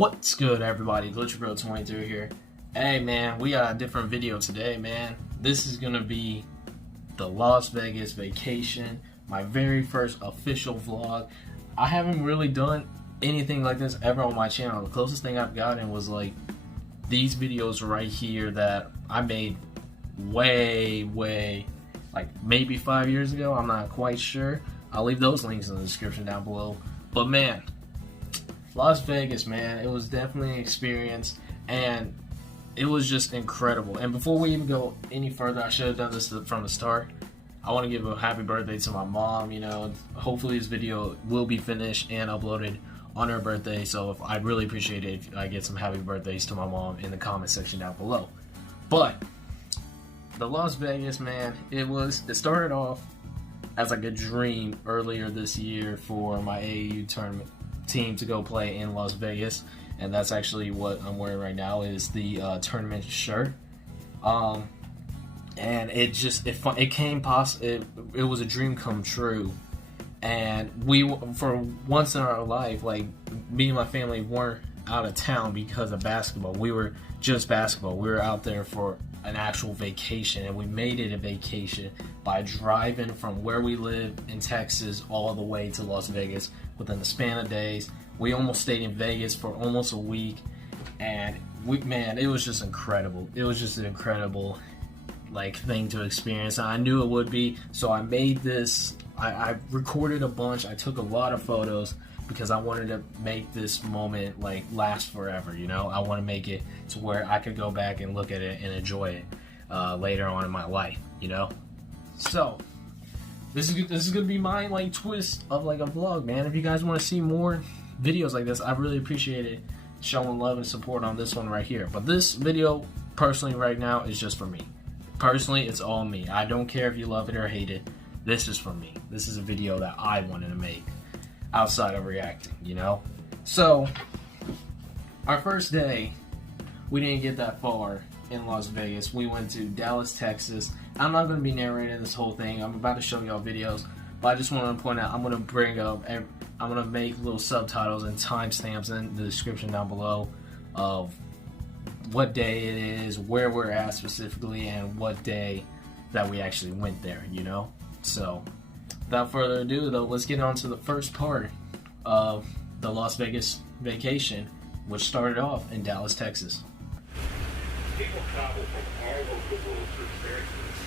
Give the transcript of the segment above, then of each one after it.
What's good, everybody? Bro23 here. Hey man, we got a different video today, man. This is gonna be the Las Vegas vacation, my very first official vlog. I haven't really done anything like this ever on my channel. The closest thing I've gotten was like these videos right here that I made way like maybe 5 years ago. I'm not quite sure. I'll leave those links in the description down below. But man, Las Vegas, man, it was definitely an experience, and it was just incredible. And before we even go any further, I should have done this from the start. I want to give a happy birthday to my mom. You know, hopefully this video will be finished and uploaded on her birthday, so I'd really appreciate it if I get some happy birthdays to my mom in the comment section down below. But the Las Vegas, man, it started off as like a dream earlier this year for my AAU tournament team to go play in Las Vegas, and that's actually what I'm wearing right now, is the tournament shirt. And it was a dream come true. And we, for once in our life, like, me and my family weren't out of town because of basketball. We were just basketball. We were out there for an actual vacation, and we made it a vacation by driving from where we live in Texas all the way to Las Vegas within the span of days. We almost stayed in Vegas for almost a week, and man, it was just incredible. It was just an incredible like thing to experience. I knew it would be, so I made this. I recorded a bunch. I took a lot of photos because I wanted to make this moment like last forever. You know, I want to make it to where I could go back and look at it and enjoy it later on in my life. You know, so this is gonna be my like twist of like a vlog, man. If you guys want to see more videos like this, I really appreciate it, showing love and support on this one right here. But this video personally right now is just for me. Personally, it's all me. I don't care if you love it or hate it. This is for me. This is a video that I wanted to make outside of reacting, you know? So, our first day, we didn't get that far in Las Vegas. We went to Dallas, Texas. I'm not going to be narrating this whole thing. I'm about to show y'all videos, but I just want to point out, I'm going to make little subtitles and timestamps in the description down below of what day it is, where we're at specifically, and what day that we actually went there, you know? So, without further ado, though, let's get on to the first part of the Las Vegas vacation, which started off in Dallas, Texas. People travel from all over the world to experience this,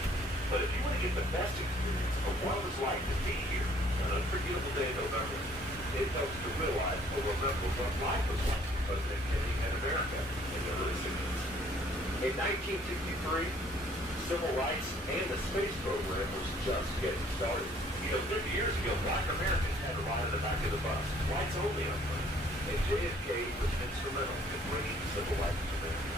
but if you want to get the best experience of what it was like to be here on an unforgettable day in November, it helps to realize or remember what life was like for President Kennedy and America in the early 60s. In 1963, civil rights and the space program was just getting started. You know, 50 years ago, black Americans had to ride in the back of the bus, whites only on them, and JFK was instrumental in bringing civil rights to America.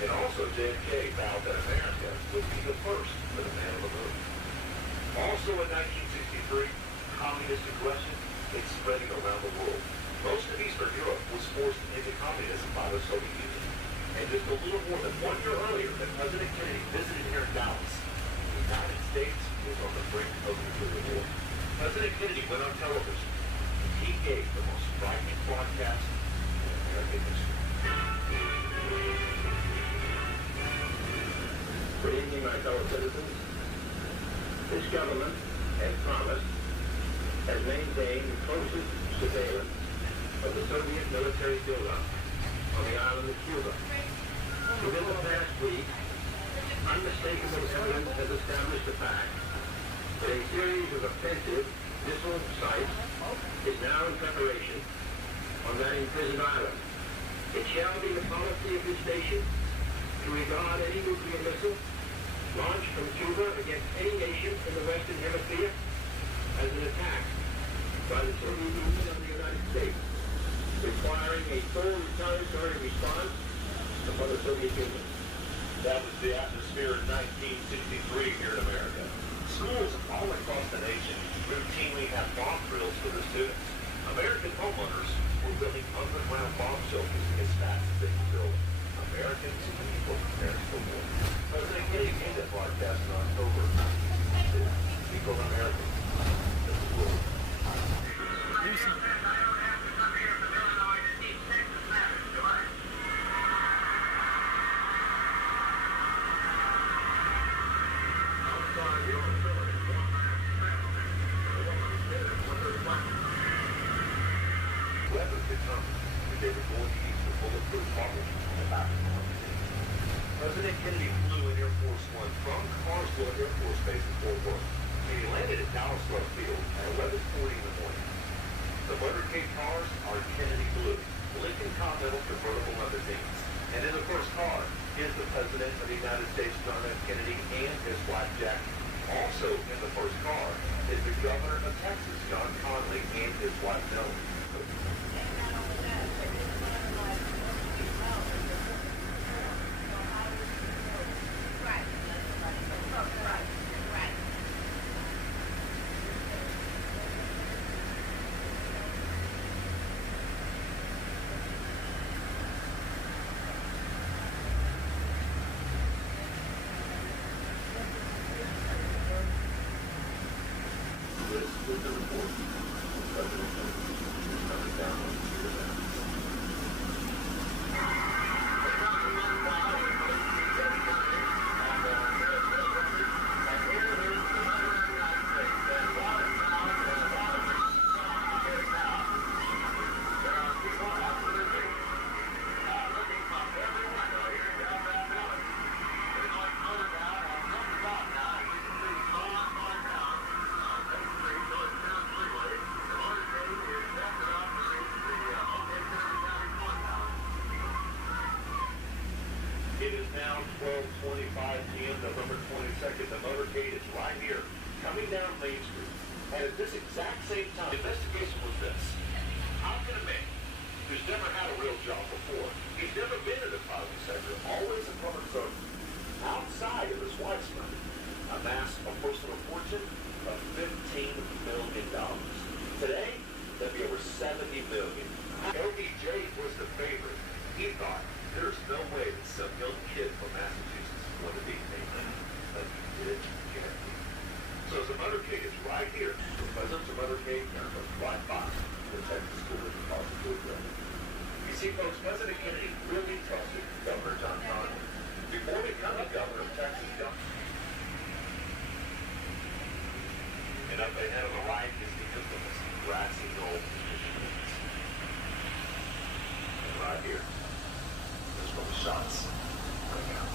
And also, JFK vowed that America would be the first for the man on the moon. Also in 1963, communist aggression is spreading around the world. Most of Eastern Europe was forced into communism by the Soviet Union. And just a little more than 1 year earlier, that President Kennedy visited here in Dallas, the United States was on the brink of nuclear war. President Kennedy went on television. He gave the most frightening broadcast in American history. Good evening, my fellow citizens. This government, as promised, has maintained the closest surveillance of the Soviet military buildup on the island of Cuba. Within the past week, unmistakable evidence has established the fact that a series of offensive missile sites is now in preparation on that imprisoned island. It shall be the policy of this nation to regard any nuclear missile launched from Cuba against any nation in the Western Hemisphere as an attack by the Soviet Union and the United States, requiring a full retaliatory response upon the Soviet Union. That was the atmosphere in 1963 here in America. Schools all across the nation routinely have bomb drills for their students. American homeowners were building underground bomb shelters as fast as they could build. Americans were prepared for war. President Kennedy gave that broadcast in October. People in America. This is war. they were going to use the bulletproof bubble on the back of the limousine. President Kennedy flew in Air Force One from Carswell Air Force Base in Fort Worth, and he landed at Dallas Love Field at 11:40 in the morning. The motorcade cars are Kennedy Blue, Lincoln Continental convertible limousines. And in the first car is the President of the United States, John F. Kennedy, and his wife, Jackie. Also in the first car is the Governor of Texas, John Conley, and his wife, Melanie. It is now 12:25 p.m. November 22nd. The motorcade is right here, coming down Main Street. And at this exact same time, the investigation was this. How can a man who's never had a real job before, he's never been in the private sector, always a public servant, outside of his wife's money, amass a personal fortune of $15 million. Today, that'd be over $70 million. LBJ was the favorite. He thought, there's no way that some young kid from Massachusetts is going to be named, but he did get it. So the motorcade is right here. The President's motorcade goes right by the Texas School of Depository Building. You see, folks, President Kennedy really trusted Governor John Conley. Before becoming governor of Texas, and up ahead on the right is the infamous grassy knoll. And right here, there's where the shots ring out.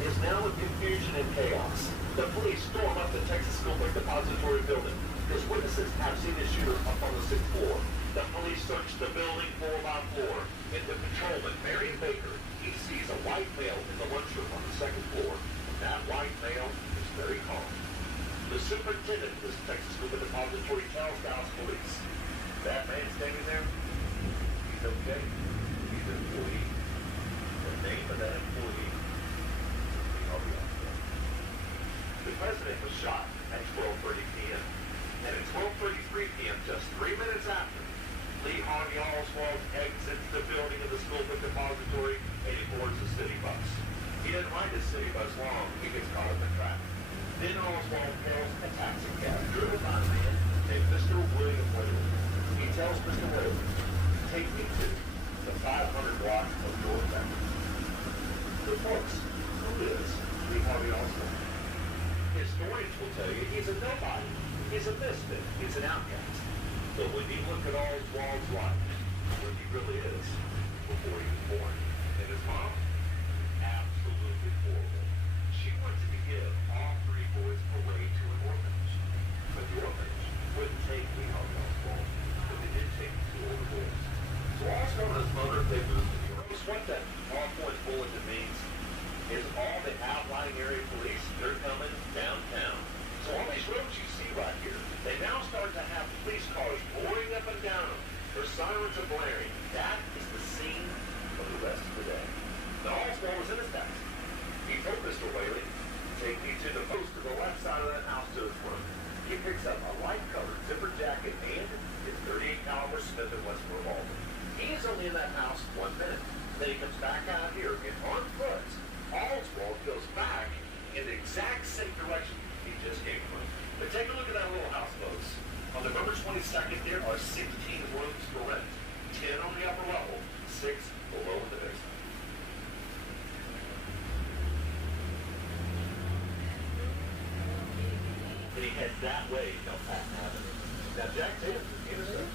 Is now in confusion and chaos. The police storm up the Texas School Depository Building because witnesses have seen the shooter up on the 6th floor. The police search the building floor by floor, and the patrolman, Marion Baker, he sees a white male in the lunchroom on the 2nd floor. That white male is very calm. The superintendent of this Texas School Depository tells Dallas police, that man standing there, he's okay. He's an employee. The name of that employee, the President was shot at 12:30 p.m. And at 12:33 p.m., just 3 minutes after, Lee Harvey Oswald exits the building of the School Book Depository and he boards the city bus. He didn't ride the city bus long. He gets caught up in traffic. Then Oswald hails a taxi cab driven by a man named Mr. William Wade. He tells Mr. Wade, take me to the 500 block of Georgia. The folks, who is Lee Harvey Oswald? Historians will tell you he's a nobody. He's a misfit. He's an outcast. But when you look at Oswald's life, what he really is, before he was born, and his mom, absolutely horrible. She wanted to give all 3 boys away to an orphanage. But the orphanage wouldn't take Lee Harvey Oswald, but they did take 2 older boys. So Oswald and his mother, they moved to New York. What that all-point bulletin means is all the outlying area police, they're coming downtown Second, there are 16 rooms for rent. 10 on the upper level, 6 below in the basement. When he heads that way, down Patton Avenue. Now, Jack Tatum's an innocent.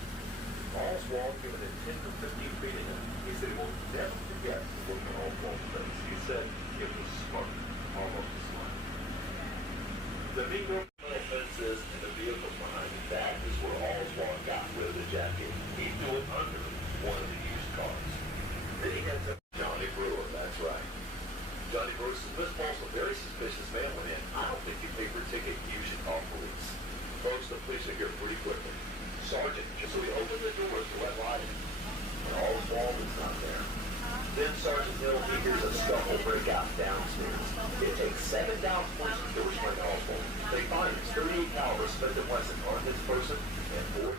All's wall given it 10 to 15 feet in him. He said he will never forget looking at All's wall's face. He said it was smart, almost a slime. The Meteor fences and the vehicles behind him, that is where All's wall got rid of the jacket. He threw it under one of the used cars. Then he heads up to Johnny Brewer, that's right. Johnny Brewer says, Miss Paul's a very suspicious man went in. I don't think you paid for a ticket. You should call police. Folks, the police are here pretty quickly. Sergeant, so he opened the doors to let light in. And All's wall is not there. Then Sergeant Hill, he hears a scuffle break out downstairs. It takes 7 down points to restrain All's wall. They find his 38 caliber Smith & Wesson on his person and board.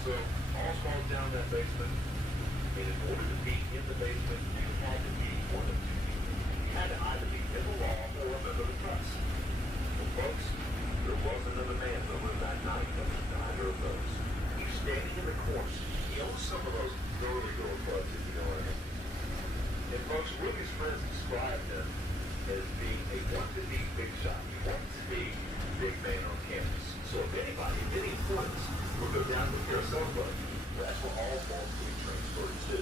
So, all falls down that basement, and in order to be in the basement, you had to be one of two people. You had to either be in the law or a member of the press. Well, folks, there was another man over that night that was neither of those. He's standing in the corner. He owns some of those girly girl clubs, if you know what I mean. And folks, Ruby's friends described him as being a want-to-be big shot. He wants to be big man on campus. So if anybody, if any importance, will go down to the carousel club, that's where all falls to be transferred to.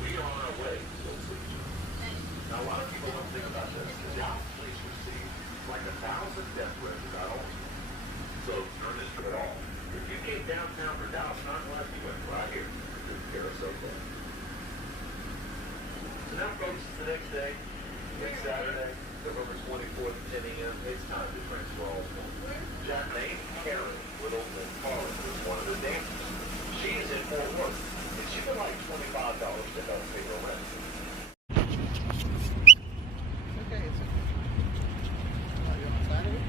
We are on our way to those legions. Now, a lot of people don't think about this. The Dallas police received like 1,000 death threats about all of them. So, during this trip at all, if you came downtown for Dallas, not unless you went right here to the carousel club. So now, folks, it's the next day. Next Saturday, November 24th at 10 a.m., it's time to transfer all of them. Jack named Karen Little and Carlin was one of the dancers. She is in Fort Worth, and she would like $25 to help pay her rent. Okay, it's you on Saturday?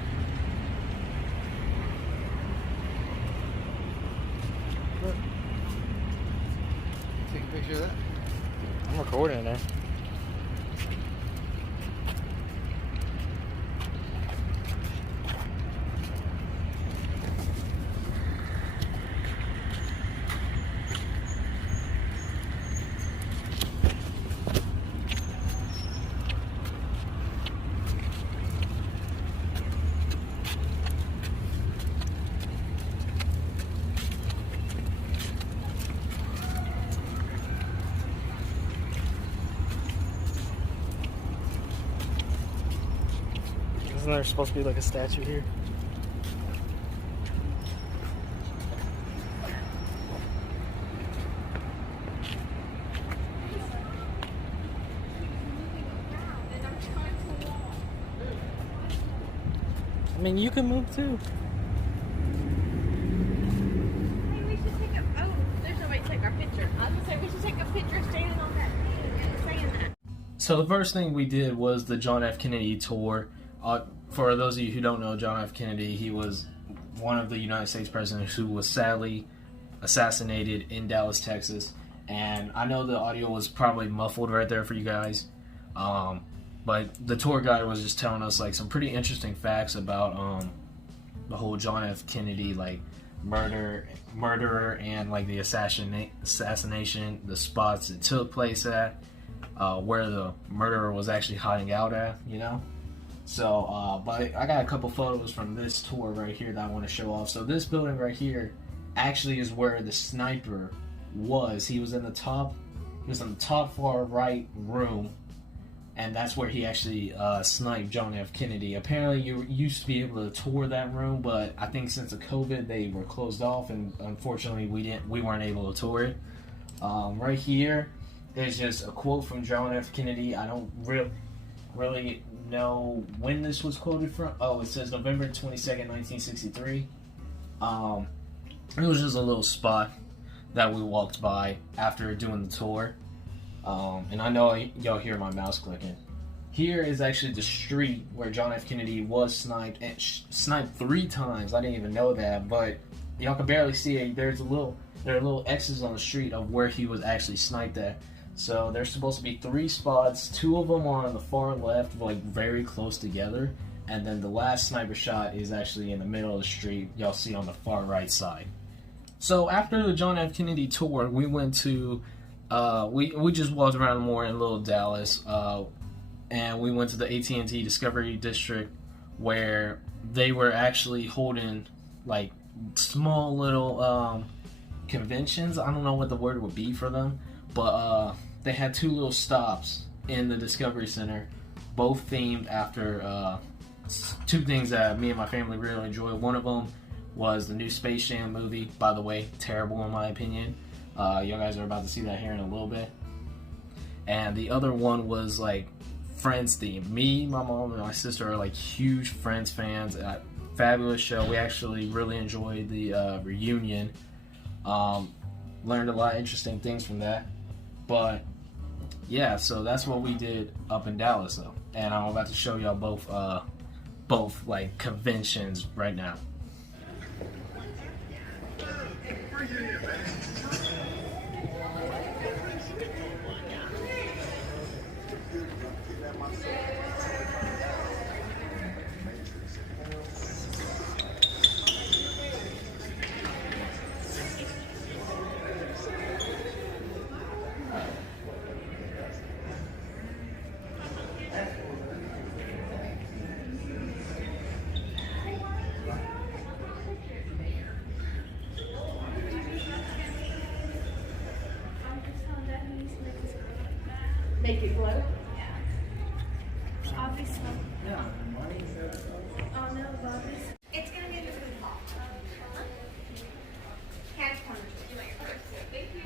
Look. Take a picture of that. I'm recording it. Isn't there supposed to be like a statue here? I mean, you can move too. Hey, we should take a. Oh, there's no way to take our picture. I was gonna say we should take a picture standing on that thing and saying that. So the first thing we did was the John F. Kennedy tour. For those of you who don't know John F. Kennedy, he was one of the United States presidents who was sadly assassinated in Dallas, Texas. And I know the audio was probably muffled right there for you guys. But the tour guide was just telling us like some pretty interesting facts about the whole John F. Kennedy like murderer and like the assassination, the spots it took place at, where the murderer was actually hiding out at, you know. So, but I got a couple photos from this tour right here that I want to show off. So this building right here actually is where the sniper was. He was in the top far right room, and that's where he actually sniped John F. Kennedy. Apparently, you used to be able to tour that room, but I think since the COVID, they were closed off, and unfortunately, we weren't able to tour it. Right here is just a quote from John F. Kennedy. I don't really know when this was quoted from. Oh, it says November 22nd, 1963. It was just a little spot that we walked by after doing the tour. And I know y'all hear my mouse clicking. Here is actually the street where John F. Kennedy was sniped, and sniped 3 times. I didn't even know that, but y'all can barely see it. There are little X's on the street of where he was actually sniped at. So there's supposed to be 3 spots. 2 of them are on the far left, like very close together, and then the last sniper shot is actually in the middle of the street. Y'all see on the far right side. So after the John F. Kennedy tour, we went to we just walked around more in Little Dallas, and we went to the AT&T Discovery District, where they were actually holding like small little conventions. I don't know what the word would be for them, but they had 2 little stops in the Discovery Center, both themed after 2 things that me and my family really enjoy. One of them was the new Space Jam movie. By the way, terrible in my opinion. You guys are about to see that here in a little bit. And the other one was like Friends theme. Me, my mom, and my sister are like huge Friends fans. Fabulous show. We actually really enjoyed the reunion. Learned a lot of interesting things from that. But yeah, so that's what we did up in Dallas though. And I'm about to show y'all both like conventions right now. Make it glow? Yeah. Obviously. Yeah. Oh no, Bobby. It's gonna be the food hall. Catch corner. You want your first? Thank you.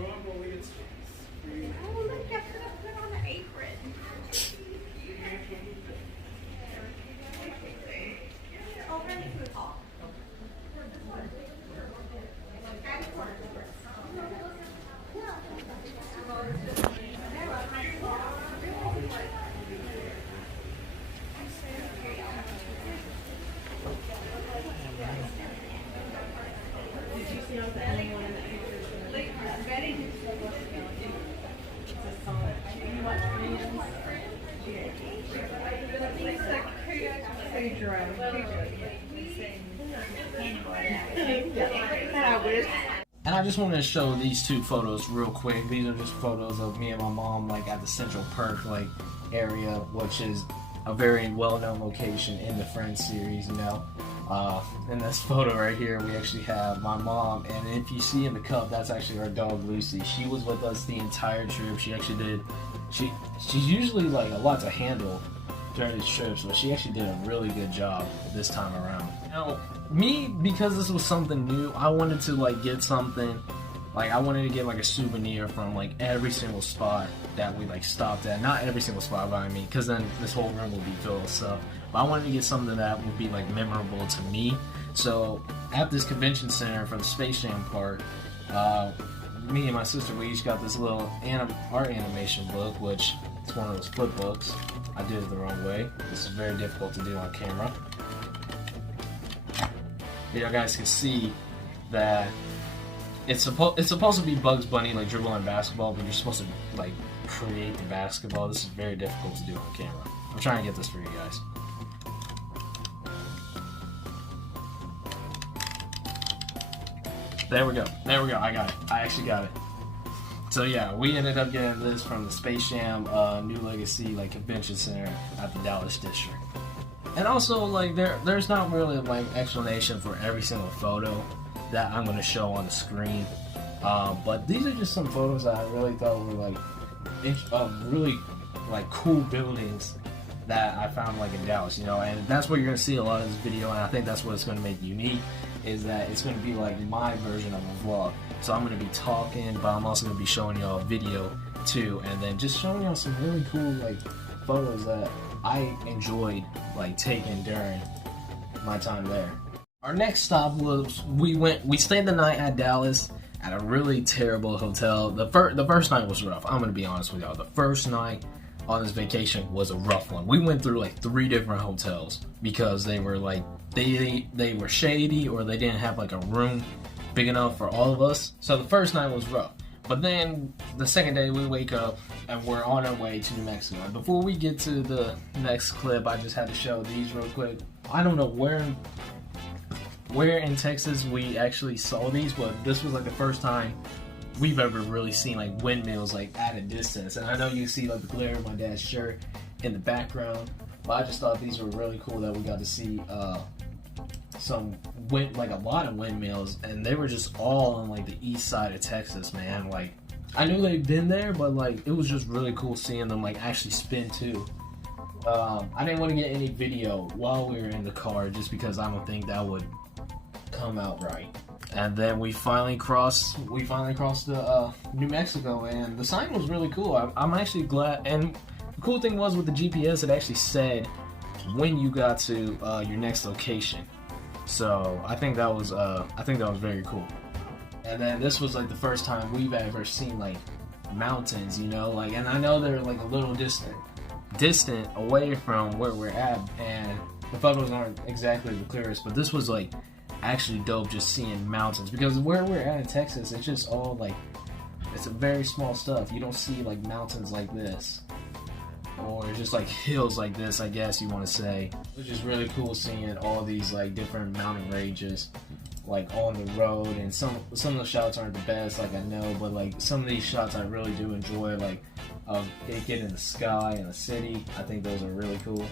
Oh, look, I put on the apron. Over in the food hall. Catch corner. And I just wanted to show these 2 photos real quick. These are just photos of me and my mom like at the Central Perk like area, which is a very well-known location in the Friends series, you know. In this photo right here, we actually have my mom, and if you see in the cup, that's actually our dog Lucy. She was with us the entire trip. She actually did. She's usually like a lot to handle during these trips, but she actually did a really good job this time around. Now, me, because this was something new, I wanted to like get something. Like I wanted to get like a souvenir from like every single spot that we like stopped at. Not every single spot, but I mean, because then this whole room would be filled with stuff. But I wanted to get something that would be like memorable to me. So at this convention center for the Space Jam part, me and my sister, we each got this little art animation book, which is one of those flip books. I did it the wrong way. This is very difficult to do on camera. You guys can see that it's supposed to be Bugs Bunny like dribbling basketball, but you're supposed to like create the basketball. This is very difficult to do on camera. I'm trying to get this for you guys. There we go. I got it. I actually got it. So yeah, we ended up getting this from the Space Jam New Legacy like convention center at the Dallas district. And also like there's not really like explanation for every single photo that I'm gonna show on the screen. But these are just some photos that I really thought were like really like cool buildings that I found like in Dallas, you know, and that's what you're gonna see a lot of this video, and I think that's what's gonna make it unique, is that it's gonna be like my version of a vlog. So I'm gonna be talking, but I'm also gonna be showing y'all a video too, and then just showing y'all some really cool like photos that I enjoyed like taking during my time there. Our next stop was we stayed the night at Dallas at a really terrible hotel. The first night was rough. I'm gonna be honest with y'all. The first night on this vacation was a rough one. We went through like 3 different hotels because they were like they were shady, or they didn't have like a room big enough for all of us. So the first night was rough. But then the second day we wake up and we're on our way to New Mexico. And before we get to the next clip, I just had to show these real quick. I don't know where in Texas we actually saw these, but this was like the first time we've ever really seen like windmills like at a distance. And I know you see like the glare of my dad's shirt in the background, but I just thought these were really cool that we got to see like a lot of windmills, and they were just all on like the east side of Texas, man. Like I knew they'd been there, but like it was just really cool seeing them like actually spin too. I didn't want to get any video while we were in the car just because I don't think that would come out right. And then we finally crossed the New Mexico, and the sign was really cool. I'm actually glad. And the cool thing was with the GPS, it actually said when you got to your next location. So I think that was very cool. And then this was like the first time we've ever seen like mountains, you know, like, and I know they're like a little distant away from where we're at, and the photos aren't exactly the clearest, but this was like actually dope just seeing mountains, because where we're at in Texas, it's just all like, it's a very small stuff. You don't see like mountains like this, or just like hills like this, I guess you want to say. Which is really cool seeing all these like different mountain ranges like on the road, and some of the shots aren't the best, like I know, but like some of these shots I really do enjoy, like it getting in the sky and the city. I think those are really cool.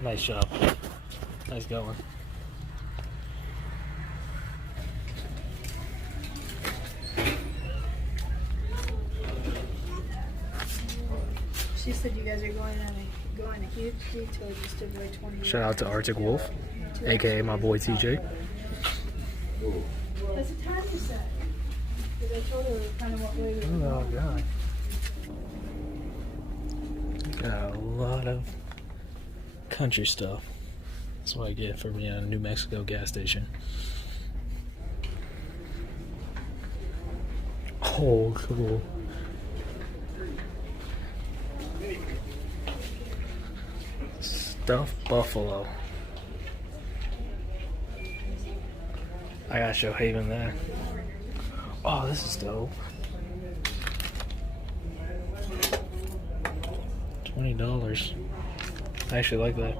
Nice job. Nice going. She said you guys are going a huge detour just to avoid 20 Shout out to Arctic Wolf, aka my boy TJ. What's the time you said? Because I told her kind of what way we were Oh going. god. Got a lot of country stuff. That's what I get for being at a New Mexico gas station. Oh, cool. Stuffed buffalo. I gotta show Haven that. Oh, this is dope. $20. I actually like that.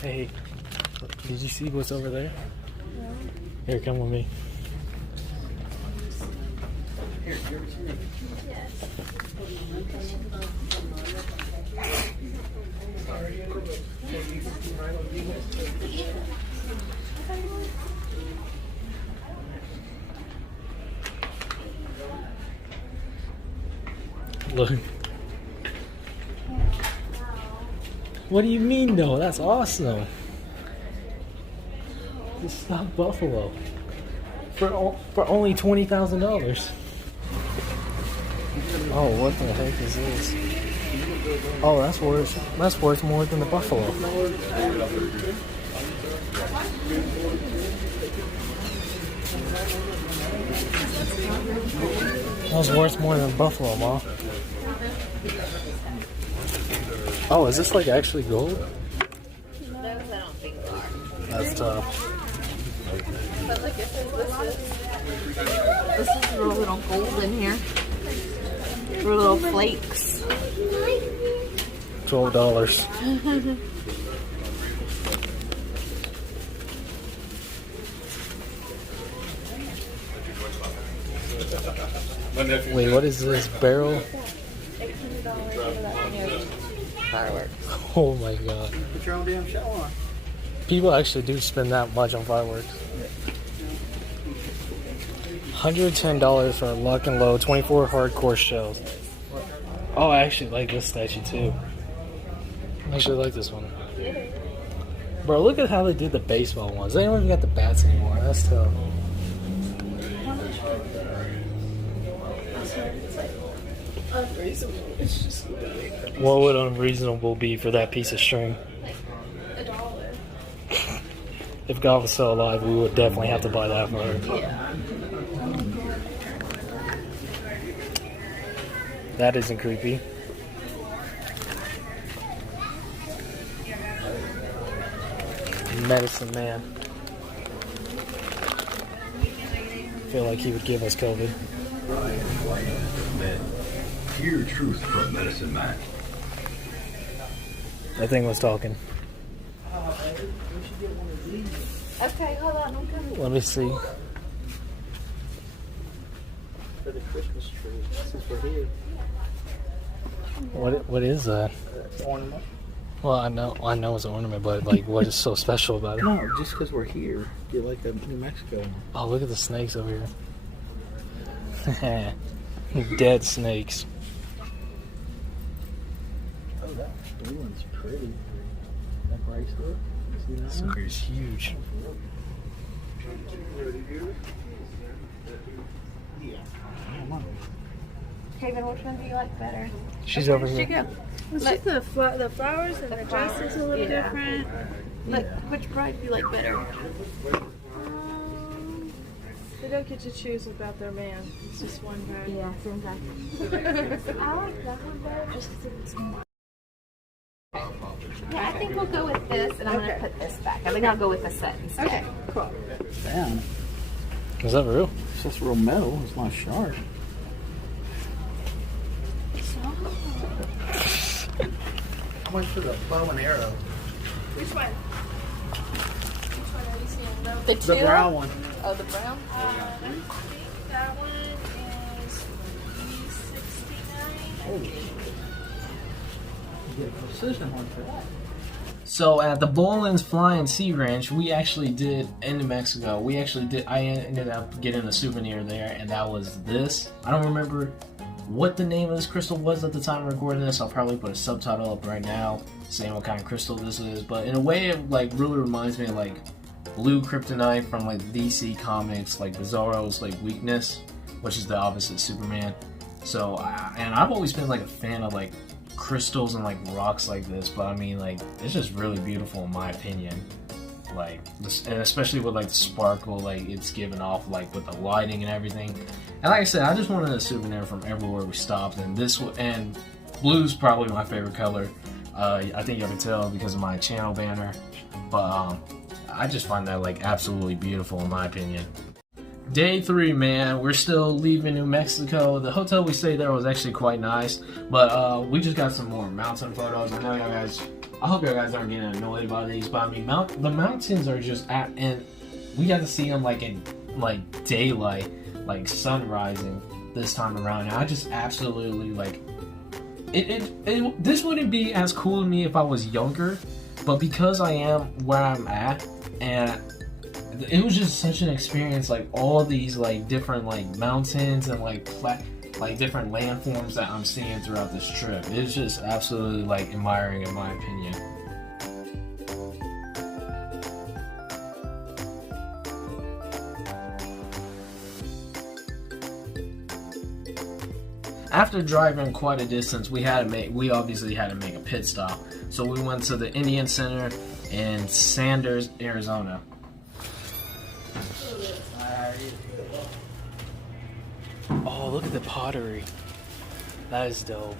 Hey, did you see what's over there? No. Here, come with me. Yes. Look. What do you mean, though? That's awesome. The stuffed buffalo for only $20,000. Oh, what the heck is this? Oh, that's worth more than the buffalo. That was worth more than buffalo, Ma. Oh, is this like actually gold? Those I don't think are. That's tough. But look, this is real little gold in here. Real little flakes. $12. Wait, what is this? Barrel? $800 for that thing of fireworks. Oh my god. Put your own damn show on. People actually do spend that much on fireworks. $110 for a lock and load, 24 hardcore shells. Oh, I actually like this statue too. I actually like this one. Bro, look at how they did the baseball ones. They don't even got the bats anymore. That's tough. Unreasonable. It's just What would unreasonable be for that piece of string? like $1. If God was still alive, we would definitely have to buy that for her. Yeah. That isn't creepy. Medicine Man. I feel like he would give us COVID. Hear truth from Medicine Man. That thing was talking. Okay, hold on. I'm coming. Let me see. For the Christmas tree, since we're here. What is that? Ornament. Well, I know it's an ornament, but like, what is so special about it? No, just because we're here, get like a New Mexico one. Oh, look at the snakes over here. Dead snakes. Oh, that blue one's pretty. That bracelet. See that one? Sucker's huge. Yeah. I don't know. Haven, which one do you like better? She's over Where did she here. go? It's Like, just the flowers and the dress is a little Yeah. different. like, which bride do you like better? They don't get to choose about their man. It's just one bride. Yeah, same time. I like that one better just because it's more. Yeah, I think we'll go with this, and I'm going to put this back. I think I'll go with the set instead. Okay, cool. Damn. Is that real? It's just real metal. It's not sharp. I went for the bow and arrow. Which one? Which one are you seeing? The The two? brown one. Oh, the brown? I think that one is $69. You get a precision one for that. So at the Bowlin's Flying Sea Ranch, we actually did in New Mexico. I ended up getting a souvenir there, and that was this. I don't remember what the name of this crystal was at the time of recording this. I'll probably put a subtitle up right now saying what kind of crystal this is. But in a way, it like really reminds me of like blue kryptonite from like DC Comics, like Bizarro's like weakness, which is the opposite of Superman. So, and I've always been like a fan of like crystals and like rocks like this, but I mean like it's just really beautiful in my opinion. Like this, and especially with like the sparkle like it's giving off like with the lighting and everything. And like I said, I just wanted a souvenir from everywhere we stopped, and and blue's probably my favorite color. I think you can tell because of my channel banner, but I just find that like absolutely beautiful in my opinion. Day 3, man, we're still leaving New Mexico. The hotel we stayed there was actually quite nice, but we just got some more mountain photos. I know y'all guys, I hope y'all guys aren't getting annoyed about these, but I mean, the mountains are just and we got to see them like in like daylight, like sun rising this time around, and I just absolutely like it. This wouldn't be as cool to me if I was younger, but because I am where I'm at, and it was just such an experience, like all these like different like mountains and like different landforms that I'm seeing throughout this trip. It's just absolutely like admiring in my opinion. After driving quite a distance, we obviously had to make a pit stop. So we went to the Indian Center in Sanders, Arizona. Oh, look at the pottery. That is dope.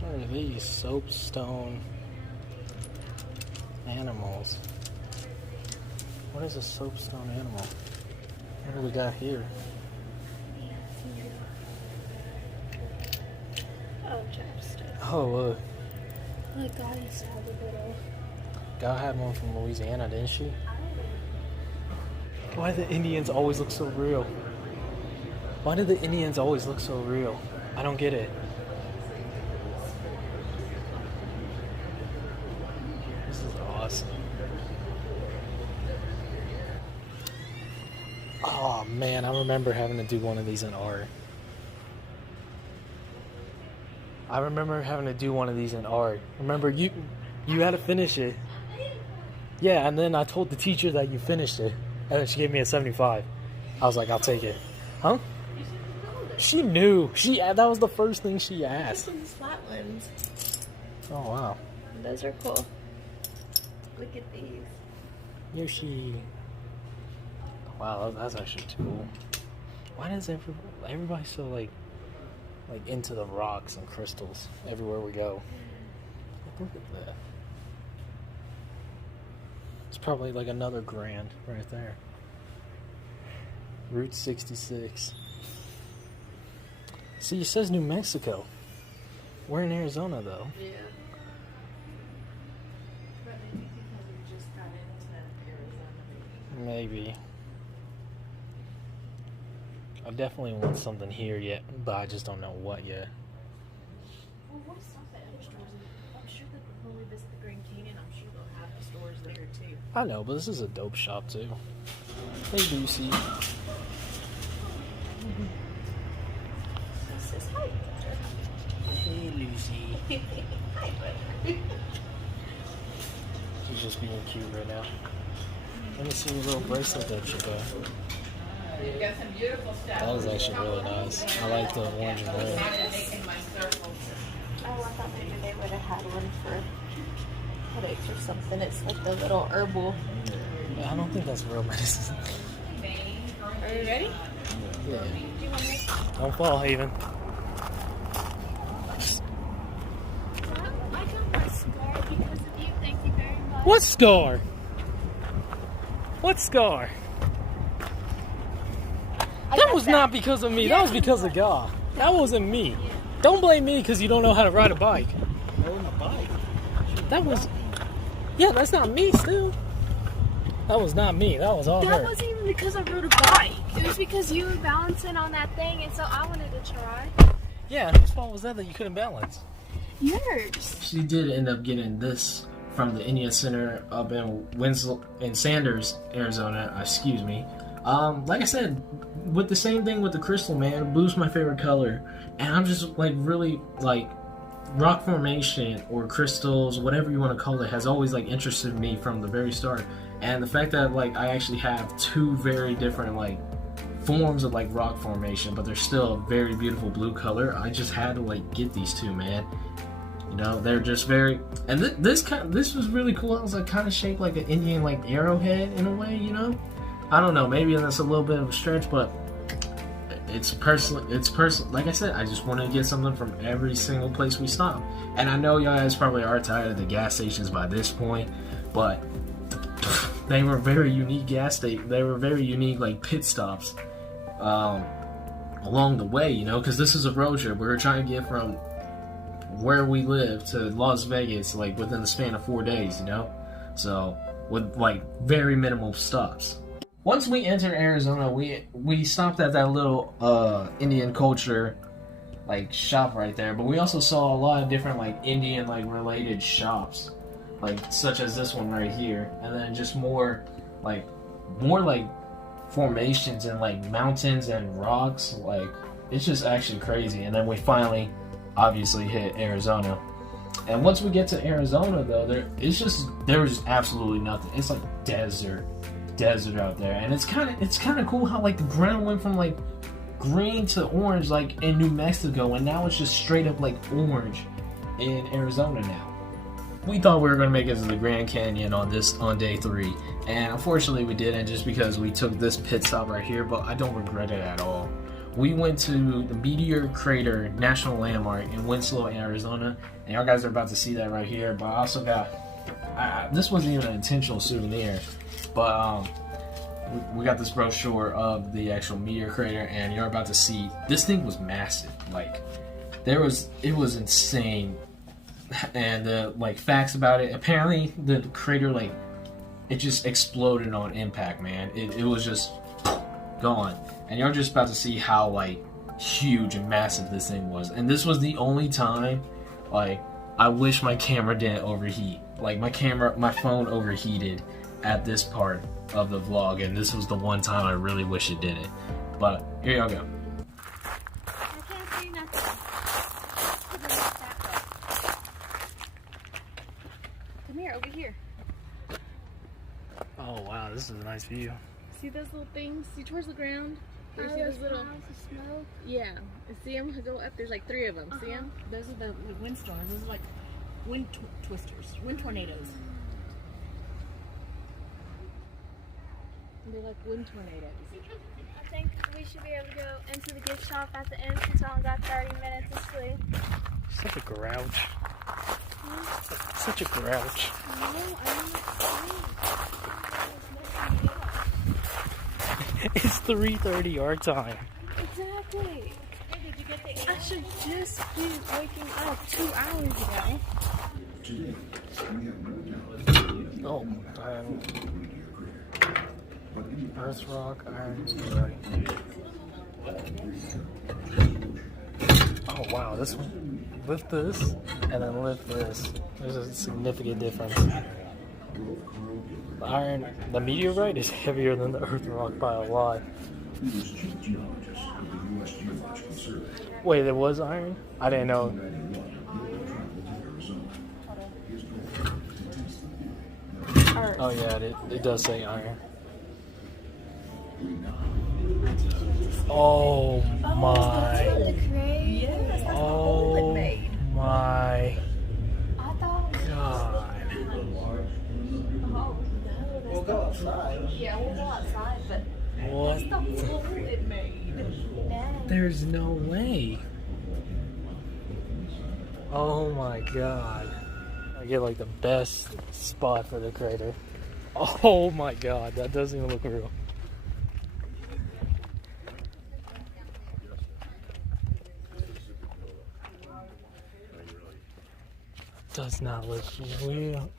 What are these soapstone animals? What is a soapstone animal? What do we got here? Oh, chapstick. Oh, look. Like, God used to have a little. God had one from Louisiana, didn't she? Why do the Indians always look so real? Why do the Indians always look so real? I don't get it. This is awesome. Oh man, I remember having to do one of these in art. Remember, you had to finish it. Yeah, and then I told the teacher that you finished it, and then she gave me a 75. I was like, I'll take it. Huh? She knew. That was the first thing she asked. These flat ones. Oh wow. Those are cool. Look at these. Yoshi. Wow, that's actually too cool. Why does everybody so like into the rocks and crystals everywhere we go? Look at that. It's probably like another grand right there. Route 66. See, it says New Mexico. We're in Arizona though. Yeah. But maybe because we just got into Arizona. Maybe. I definitely want something here yet, but I just don't know what yet. Well, what stuff at other stores? I'm sure that when we visit the Grand Canyon, I'm sure they'll have the stores there too. I know, but this is a dope shop too. Hey, Lucy. This is hi. Hey, Lucy. Hi, brother. She's just being cute right now. Let me see your little bracelet that you got. You got some beautiful stuff. That is actually really nice. I like the orange and red. Making my circles. Oh, I thought maybe they would have had one for headaches or something. It's like the little herbal. I don't think that's real medicine. Are you ready? Yeah. Do you want this? Don't fall, Haven. I got my scar because of you. Thank you very much. What scar? What scar? That was not because of me. That was because of God. That wasn't me. Don't blame me because you don't know how to ride a bike. Riding a bike. That was... Yeah, that's not me still. That was not me. That was all That her. wasn't even because I rode a bike. It was because you were balancing on that thing, and so I wanted to try. Yeah, whose fault was that you couldn't balance? Yours. She did end up getting this from the Indian Center up in Winslow, in Sanders, Arizona. Excuse me. Like I said, with the same thing with the crystal, man, blue's my favorite color, and I'm just like really like rock formation or crystals, whatever you want to call it, has always like interested me from the very start. And the fact that like I actually have two very different like forms of like rock formation, but they're still a very beautiful blue color. I just had to like get these two, man. You know, they're just very, and this was really cool. It was like kind of shaped like an Indian like arrowhead in a way, you know. I don't know, maybe that's a little bit of a stretch, but it's personal. Like I said, I just wanted to get something from every single place we stop. And I know y'all guys probably are tired of the gas stations by this point, but they were very unique They were very unique, like pit stops along the way, you know, because this is a road trip. We were trying to get from where we live to Las Vegas, like within the span of 4 days, you know, so with like very minimal stops. Once we entered Arizona, we stopped at that little Indian culture like shop right there, but we also saw a lot of different like Indian like related shops, like such as this one right here, and then just more like formations and like mountains and rocks. Like it's just actually crazy. And then we finally obviously hit Arizona, and once we get to Arizona though, there was absolutely nothing. It's like desert out there, and it's kind of cool how like the ground went from like green to orange like in New Mexico, and now it's just straight up like orange in Arizona now. We thought we were going to make it to the Grand Canyon on day 3, and unfortunately we didn't, just because we took this pit stop right here, but I don't regret it at all. We went to the Meteor Crater National Landmark in Winslow, Arizona, and y'all guys are about to see that right here. But I also got this wasn't even an intentional souvenir, but we got this brochure of the actual meteor crater, and you're about to see this thing was massive. Like it was insane, and like facts about it. Apparently, the crater like it just exploded on impact, man. It was just gone, and you're just about to see how like huge and massive this thing was. And this was the only time, like, I wish my camera didn't overheat. Like my phone overheated at this part of the vlog, and this was the one time I really wish it didn't. But here y'all go. I can't see nothing. Come here, over here. Oh wow, this is a nice view. See those little things? See towards the ground? Oh, You see those little? clouds of smoke. Yeah. See them go up? There's like 3 of them. See them? Those are the windstorms. Those are like wind twisters, wind tornadoes. They're like wind tornadoes. I think we should be able to go into the gift shop at the end since I only got 30 minutes of sleep. Such a grouch. Such a grouch. No, I'm It's 3:30 our time. exactly. Hey, did you get the I should just be waking up 2 hours ago. Oh, Earth rock, iron. Oh wow, this one. Lift this, and then lift this. There's a significant difference. The iron, the meteorite is heavier than the earth rock by a lot. Wait, there was iron? I didn't know. Oh yeah, it does say iron. Oh my. Yes, that's Oh what it made. my I thought god. we'll go outside. Yeah, we'll go outside, but What? that's the hole it made. Dang. There's no way. Oh my god. I get like the best spot for the crater. Oh my god, that doesn't even look real. Does not look real.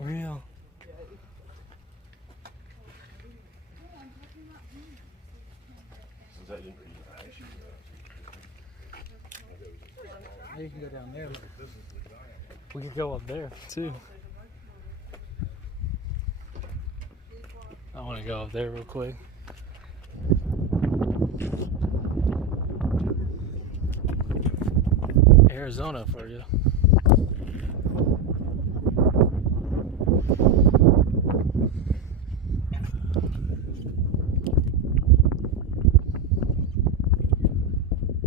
You can go down there. We could go up there too. I want to go up there real quick. Arizona for you.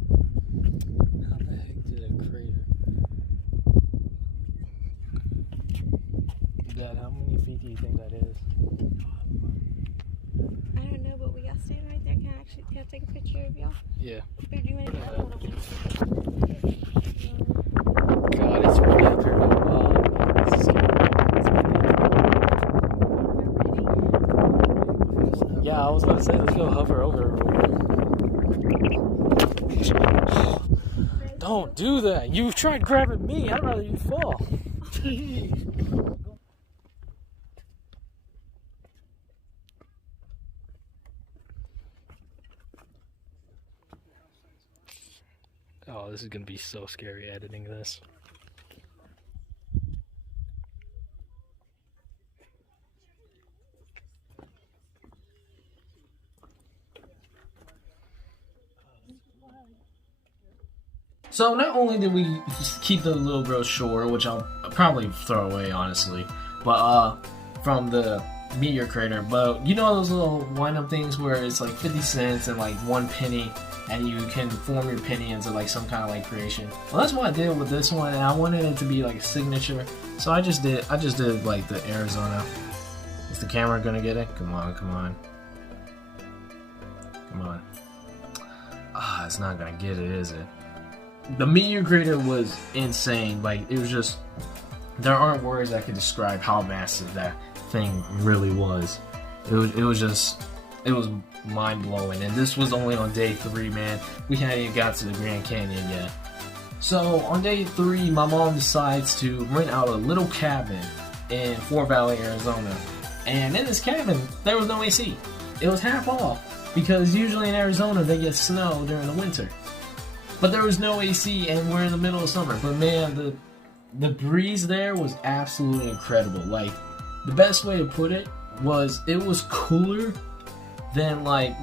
How the heck did a crater? Dad, how many feet do you think that is? I don't know, but we got standing right there. Can I take a picture of y'all? Yeah. Or do you want to God, it's windy up here. This is scary. Yeah, I was about to say, let's go hover over it real quick. Don't do that. You tried grabbing me. I'd rather you fall. Oh, this is going to be so scary editing this. So not only did we keep the little brochure, which I'll probably throw away honestly, but from the meteor crater, but you know those little wind-up things where it's like 50 cents and like 1 penny, and you can form your penny into like some kind of like creation. Well, that's what I did with this one, and I wanted it to be like a signature, so I just did like the Arizona. Is the camera gonna get it? Come on. Ah, it's not gonna get it, is it? The meteor crater was insane. Like, it was just, there aren't words that can describe how massive that thing really was. It was just mind blowing. And this was only on day 3, man. We hadn't even got to the Grand Canyon yet. So on day 3, my mom decides to rent out a little cabin in Valle, Arizona. And in this cabin, there was no AC. It was half off, because usually in Arizona they get snow during the winter. But there was no AC, and we're in the middle of summer. But man, the breeze there was absolutely incredible. Like, the best way to put it was cooler than like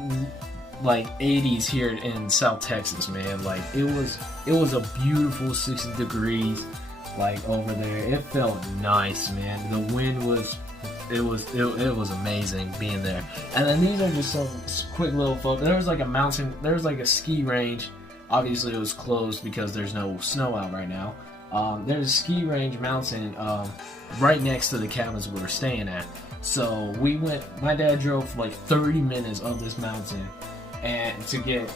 80s here in South Texas, man. Like, it was a beautiful 60 degrees like over there. It felt nice, man. The wind was it was amazing being there. And then these are just some quick little photos. There was like a mountain, there was like a ski range. Obviously it was closed because there's no snow out right now. There's a ski range mountain right next to the cabins we were staying at. So we went, my dad drove for like 30 minutes up this mountain and to get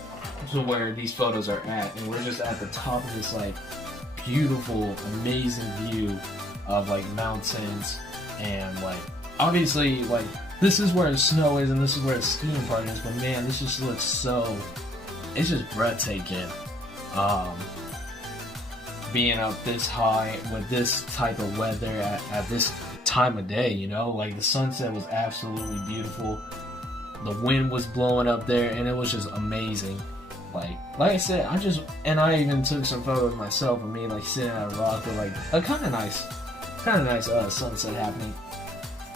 to where these photos are at. And we're just at the top of this like beautiful, amazing view of like mountains, and like obviously like this is where the snow is and this is where the skiing part is, but man, this just looks so, it's just breathtaking. Being up this high with this type of weather at this time of day, you know, like the sunset was absolutely beautiful. The wind was blowing up there and it was just amazing. Like I said, I even took some photos myself of me like sitting at a rock with like a kind of nice sunset happening.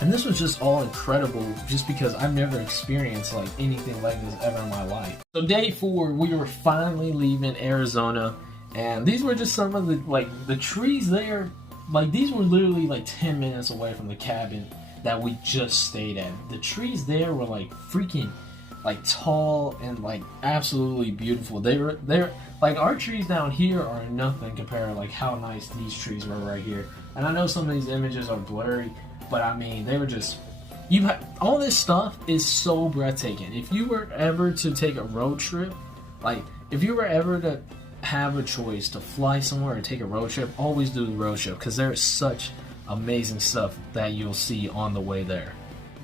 And this was just all incredible just because I've never experienced like anything like this ever in my life. So day 4, we were finally leaving Arizona, and these were just some of the trees there. Like, these were literally like 10 minutes away from the cabin that we just stayed at. The trees there were like freaking like tall and like absolutely beautiful. They're like, our trees down here are nothing compared to like how nice these trees were right here. And I know some of these images are blurry, but I mean, they were just, all this stuff is so breathtaking. If you were ever to take a road trip, like if you were ever to have a choice to fly somewhere or take a road trip, always do the road trip, because there is such amazing stuff that you'll see on the way there.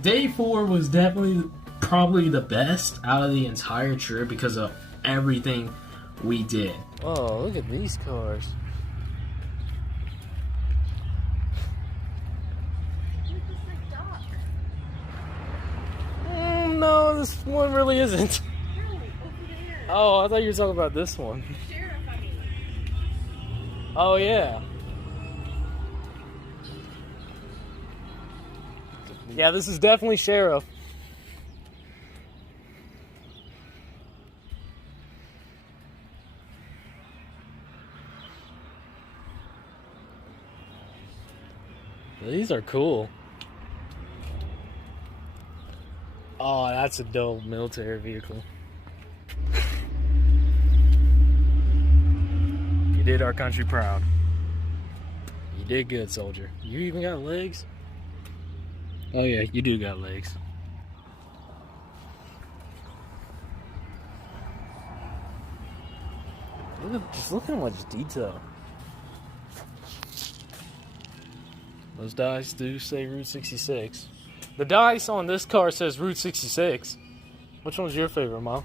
Day 4 was definitely probably the best out of the entire trip because of everything we did. Oh, look at these cars. No, this one really isn't. Oh, I thought you were talking about this one. Oh, yeah. Yeah, this is definitely Sheriff. These are cool. Oh, that's a dope military vehicle. You did our country proud. You did good, soldier. You even got legs? Oh yeah, you do got legs. Just look how much detail. Those dice do say Route 66. The dice on this car says Route 66. Which one's your favorite, Mom?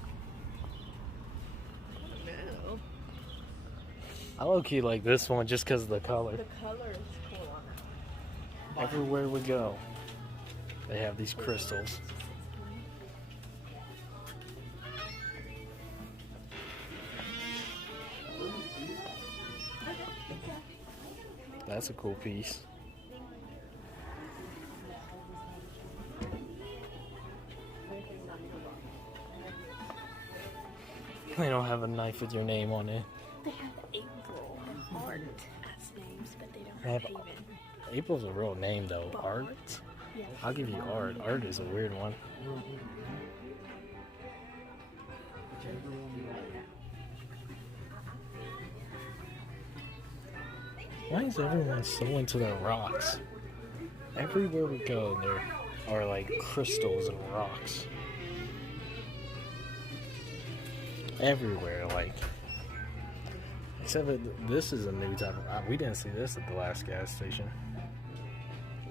No. I low-key like this one just because of the color. The color is cool on it. Everywhere we go, they have these crystals. That's a cool piece. They don't have a knife with your name on it. They have April and Art as names, but they don't They have have- Haven. April's a real name though. But Art? Yeah. I'll give you Art. Art is a weird one. Why is everyone so into their rocks? Everywhere we go, there are like crystals and rocks. Everywhere, like. Except that this is a new type of. We didn't see this at the last gas station.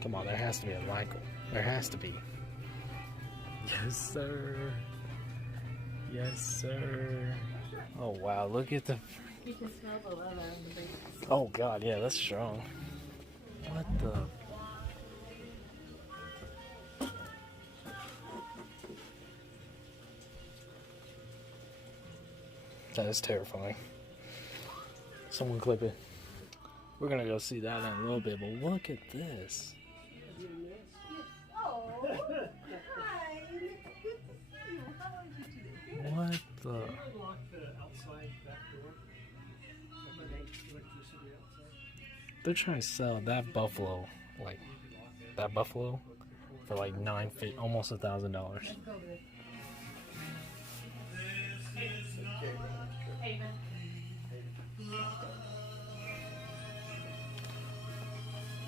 Come on, there has to be a Michael. There has to be. Yes, sir. Yes, sir. Oh, wow. Look at the... You can smell the leather in the boots. Oh, God. Yeah, that's strong. What the... That is terrifying. Someone clip it. We're gonna go see that in a little bit, but look at this. Oh, hi. Good to see you. How are you today? What the... Lock the outside back door. Electricity outside. They're trying to sell that buffalo, like, that buffalo, for like almost $1,000.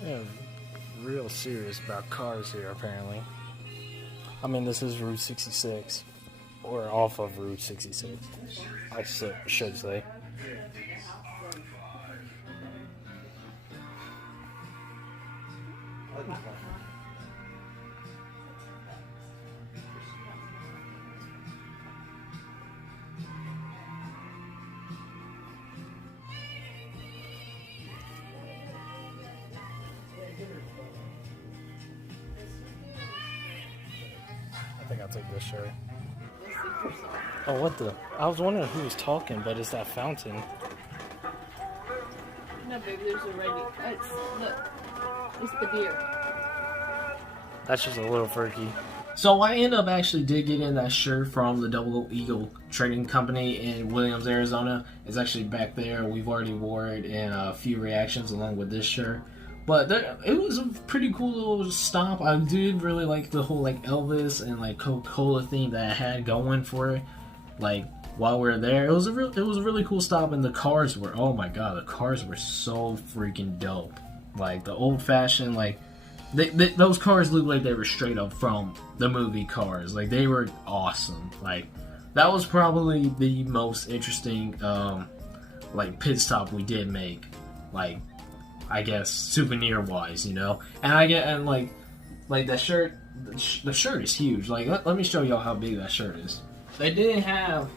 Yeah, real serious about cars here, apparently. I mean, this is Route 66, or off of Route 66, I should say. I think I'll take this shirt. Oh, what the? I was wondering who was talking, but it's that fountain. No, baby, there's a ready. Look, it's the deer. That's just a little freaky. So I ended up actually did get in that shirt from the Double Eagle Trading Company in Williams, Arizona. It's actually back there. We've already wore it in a few reactions along with this shirt. But it was a pretty cool little stop. I did really like the whole like Elvis and like Coca-Cola theme that I had going for it. Like while we were there, it was a really cool stop, and the cars were, oh my god, the cars were so freaking dope. Like the old fashioned, like those cars looked like they were straight up from the movie Cars. Like they were awesome. Like that was probably the most interesting like pit stop we did make. Like, I guess souvenir wise, you know. And like that shirt, the shirt is huge. Like let me show y'all how big that shirt is. They didn't have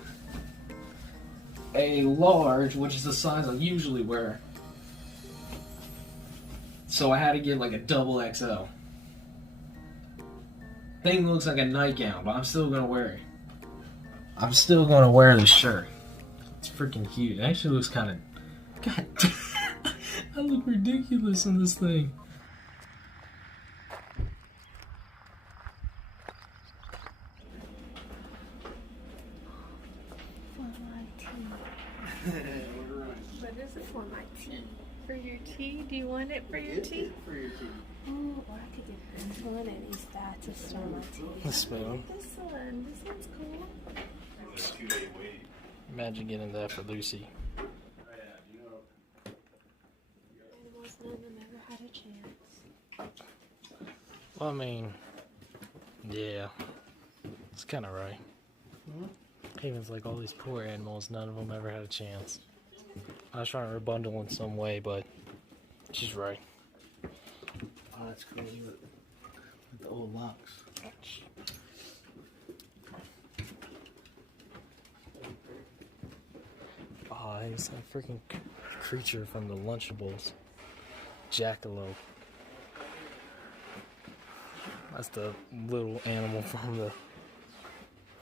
a large, which is the size I usually wear. So I had to get like a double XL. Thing looks like a nightgown, but I'm still gonna wear it. I'm still gonna wear this shirt. It's freaking huge. It actually looks kind of... God, I look ridiculous in this thing. For my tea. What is it for my tea? For your tea? Do you want it for your tea? For your tea. Oh, or I could get this one and use that to stir my tea. Let's smell. This one. This one's cool. Imagine getting that for Lucy. Animals, none of them ever had a chance. Well, I mean, yeah, it's kind of right. Haven's like all these poor animals, none of them ever had a chance. I was trying to rebundle in some way, but she's right. Oh, that's cool. With the old locks. Oh, he's that freaking creature from the Lunchables. Jackalope. That's the little animal from the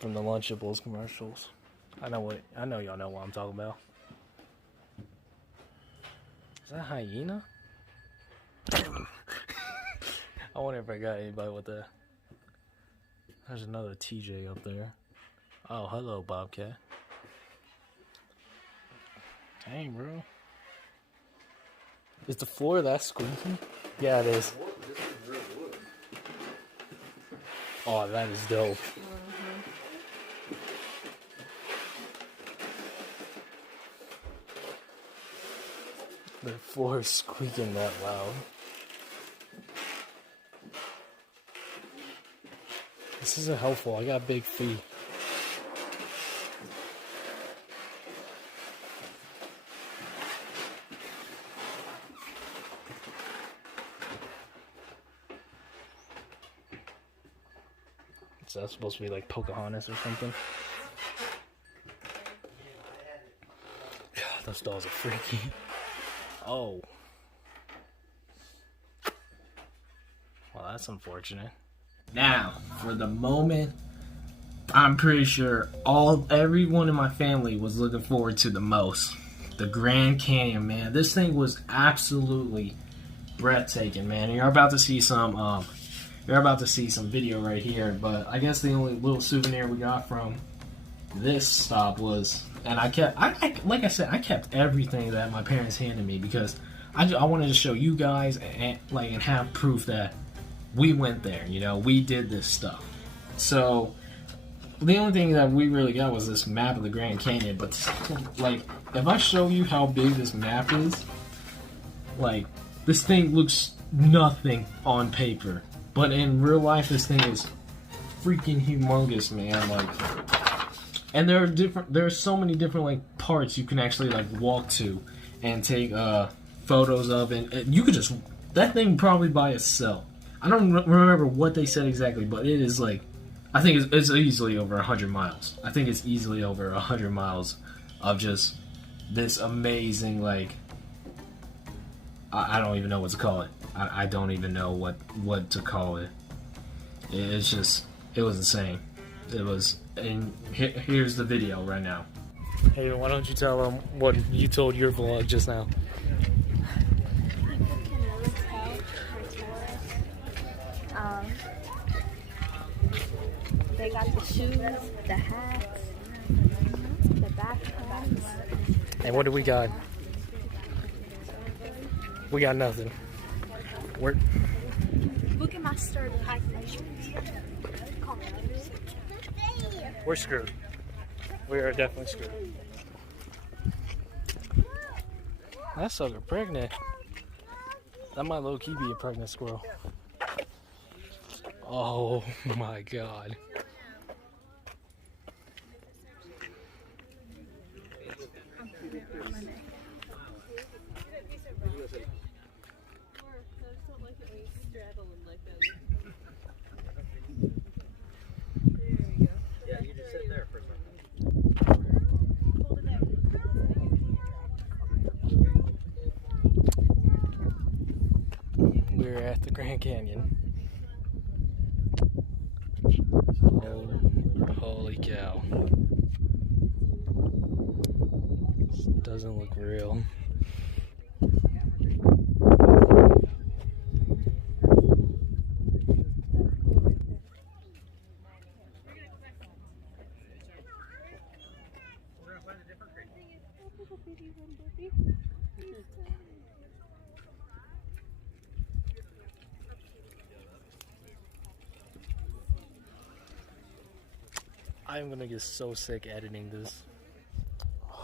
Lunchables commercials. I know y'all know what I'm talking about. Is that a hyena? I wonder if I got anybody with that. There's another TJ up there. Oh, hello, Bobcat. Dang, bro. Is the floor that squeaky? Yeah, it is. Oh, that is dope. The floor is squeaking that loud. This isn't helpful. I got big feet. guess that's supposed to be like Pocahontas or something. God, those dolls are freaky. Oh. Well, that's unfortunate. Now, for the moment, I'm pretty sure everyone in my family was looking forward to the most. The Grand Canyon, man. This thing was absolutely breathtaking, man. You're about to see some video right here, but I guess the only little souvenir we got from this stop was, and I kept everything that my parents handed me because I wanted to show you guys and have proof that we went there, you know, we did this stuff. So the only thing that we really got was this map of the Grand Canyon, but like, if I show you how big this map is, like, this thing looks nothing on paper, but in real life this thing is freaking humongous, man. Like, and there are so many different like parts you can actually like walk to and take photos of, and you could just, that thing probably by itself, I don't remember what they said exactly, but it is like, I think it's easily over 100 miles. I think it's easily over 100 miles of just this amazing, like, I don't even know what to call it. I don't even know what to call it. It's just, it was insane. It was, and here's the video right now. Hey, why don't you tell them what you told your vlog just now? They got the shoes, the hats, the backpacks. And what do we got? We got nothing. Look at my sturdy high shoes. We're screwed. We are definitely screwed. That sucker pregnant. That might low-key be a pregnant squirrel. Oh my god. We're at the Grand Canyon. Oh, holy cow. This doesn't look real. I'm gonna get so sick editing this.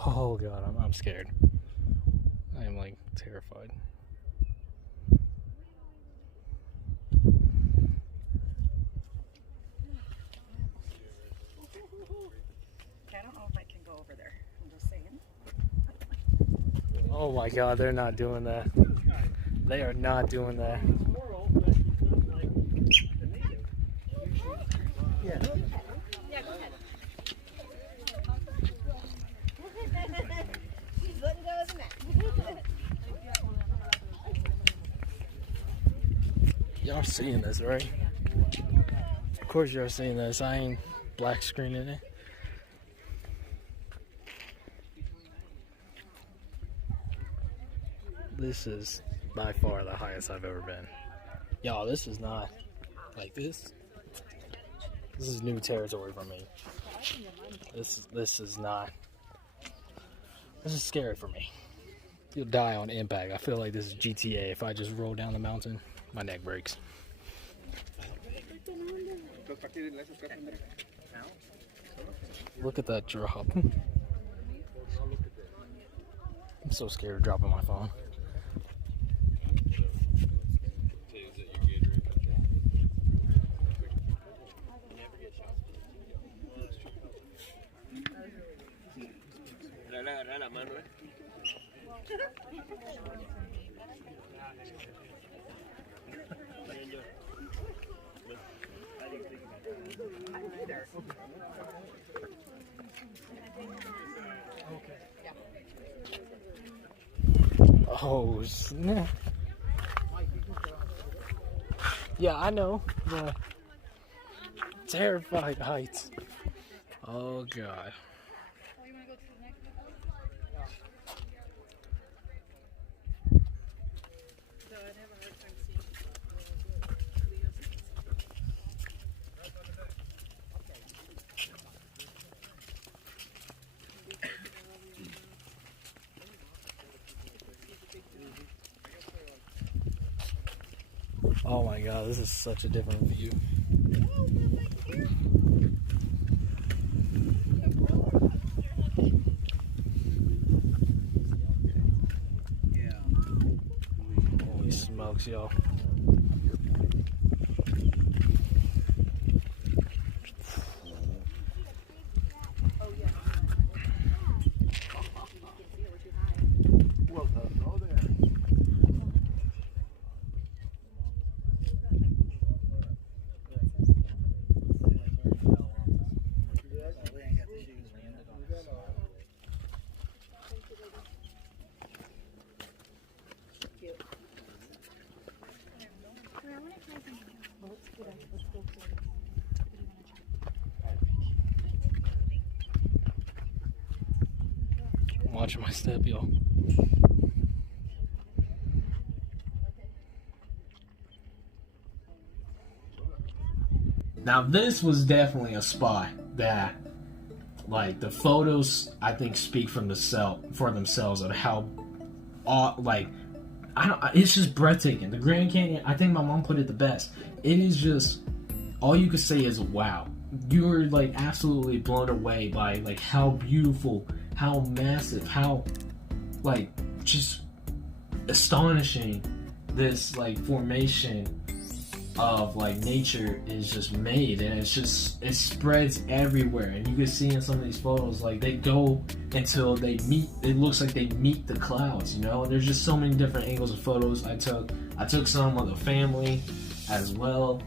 Oh god, I'm scared. I am like terrified. I don't know if I can go over there. I'm just saying. Oh my god, they're not doing that. They are not doing that. Yeah. Yeah, go ahead. She's letting go of the mat. Y'all seeing this, right? Of course y'all seeing this. I ain't black screening it. This is by far the highest I've ever been. Y'all, this is not like this. This is new territory for me. This is not. This is scary for me. You'll die on impact. I feel like this is GTA. If I just roll down the mountain, my neck breaks. Look at that drop. I'm so scared of dropping my phone. Oh, snap. Yeah, I know. The terrified heights. Oh, God. Oh my God, this is such a different view. Holy smokes, y'all. Watch my step, y'all. Now this was definitely a spot that, like, the photos I think speak for themselves of how, like, it's just breathtaking. The Grand Canyon, I think my mom put it the best. It is just, all you could say is wow. You're like absolutely blown away by like how beautiful, how massive, how like just astonishing this like formation of like nature is just made, and it's just, it spreads everywhere, and you can see in some of these photos like they go until they meet, it looks like they meet the clouds, you know. And there's just so many different angles of photos I took some of the family as well,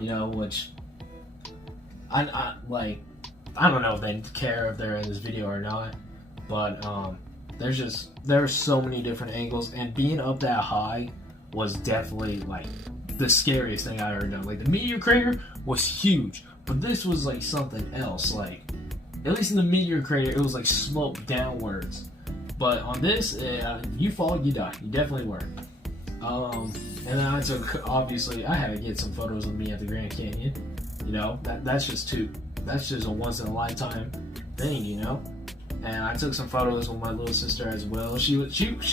you know, which I don't know if they care if they're in this video or not, but there's so many different angles, and being up that high was definitely like the scariest thing I ever done. Like the Meteor crater was huge, but this was like something else. Like at least in the Meteor crater, it was like sloped downwards, but on this, you fall, you die. You definitely were. And then obviously I had to get some photos of me at the Grand Canyon. You know, that's just a once in a lifetime thing, you know. And I took some photos with my little sister as well. She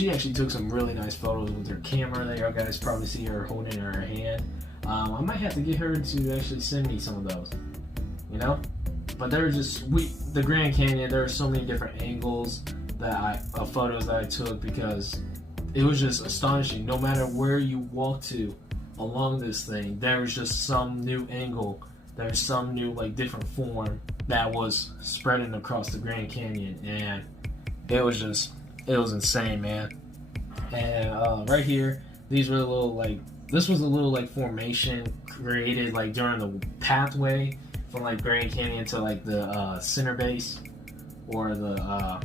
actually took some really nice photos with her camera. There, you guys probably see her holding in her hand. I might have to get her to actually send me some of those, you know. But there were just the Grand Canyon. There are so many different angles of photos that I took, because it was just astonishing. No matter where you walk to along this thing, there was just some new angle. There's some new like different form that was spreading across the Grand Canyon, and it was insane, man. And right here, these were this was a little like formation created like during the pathway from like Grand Canyon to like the center base, or the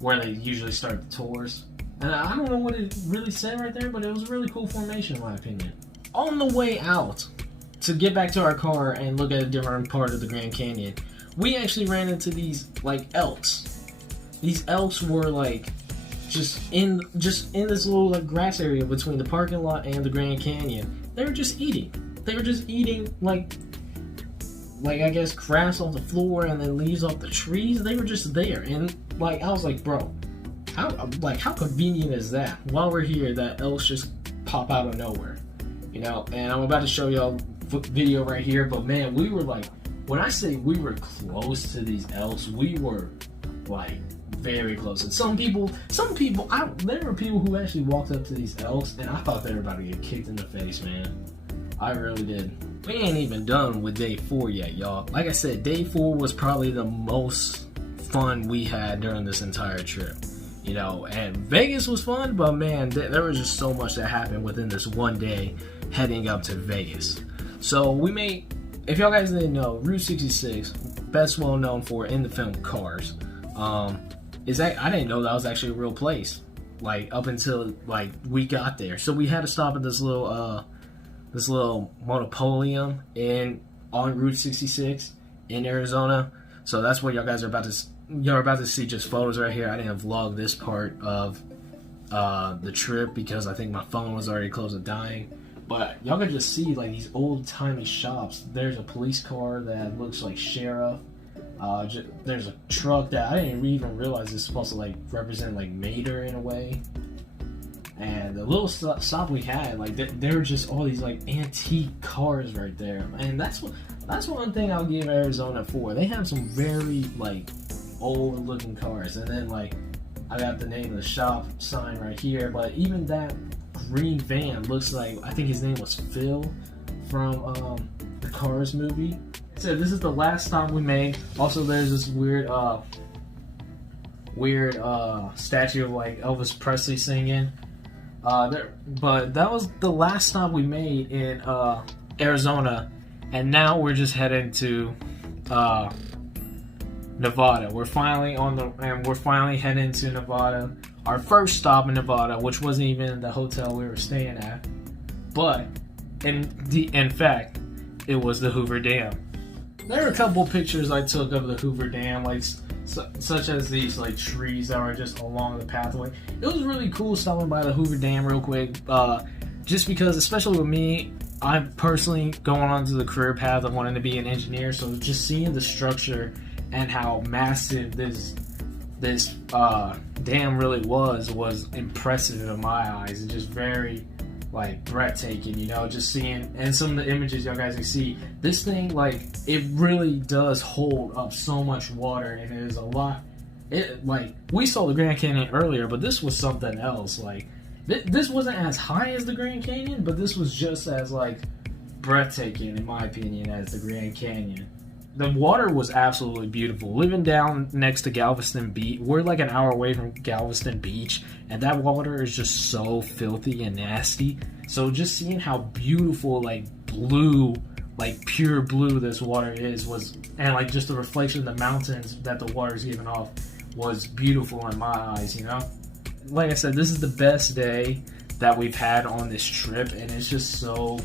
where they usually start the tours. And I don't know what it really said right there, but it was a really cool formation in my opinion. On the way out, to get back to our car and look at a different part of the Grand Canyon, we actually ran into these like elks. These elks were like just in this little like grass area between the parking lot and the Grand Canyon. They were just eating. They were just eating like I guess grass off the floor and then leaves off the trees. They were just there, and like I was like, bro, how convenient is that? While we're here, that elks just pop out of nowhere, you know. And I'm about to show y'all video right here, but man, we were like, when I say we were close to these elks, we were like very close. And some people, there were people who actually walked up to these elks, and I thought they were about to get kicked in the face, man. I really did. We ain't even done with day 4 yet, y'all. Like I said, day 4 was probably the most fun we had during this entire trip, you know. And Vegas was fun, but man, there was just so much that happened within this one day heading up to Vegas. So we made if y'all guys didn't know, Route 66, best well known for in the film Cars, is that I didn't know that was actually a real place. Like up until like we got there, so we had to stop at this little monopolium on Route 66 in Arizona. So that's what y'all guys are about to see just photos right here. I didn't vlog this part of the trip because I think my phone was already close to dying. But y'all can just see like these old timey shops. There's a police car that looks like sheriff. There's a truck that I didn't even realize is supposed to like represent like Meteor in a way. And the little stop we had, like there were just all these like antique cars right there, and that's one thing I'll give Arizona for. They have some very like old looking cars, and then like I got the name of the shop sign right here. But even that green van looks like, I think his name was Phil from the Cars movie. So this is the last stop we made. Also, there's this weird statue of like Elvis Presley singing. But that was the last stop we made in Arizona, and now we're just heading to Nevada. We're finally heading to Nevada. Our first stop in Nevada, which wasn't even the hotel we were staying at, but in fact, it was the Hoover Dam. There were a couple pictures I took of the Hoover Dam, like such as these like trees that were just along the pathway. It was really cool stopping by the Hoover Dam real quick, just because, especially with me, I'm personally going on to the career path of wanting to be an engineer. So just seeing the structure and how massive this dam really was impressive in my eyes, and just very like breathtaking, you know, just seeing, and some of the images y'all guys can see, this thing, like, it really does hold up so much water, and it is a lot. It, like, we saw the Grand Canyon earlier, but this was something else. Like, this wasn't as high as the Grand Canyon, but this was just as like breathtaking in my opinion as the Grand Canyon. The water was absolutely beautiful. Living down next to Galveston Beach, we're like an hour away from Galveston Beach, and that water is just so filthy and nasty. So just seeing how beautiful, like blue, like pure blue this water was, and like just the reflection of the mountains that the water is giving off was beautiful in my eyes, you know? Like I said, this is the best day that we've had on this trip, and it's just so,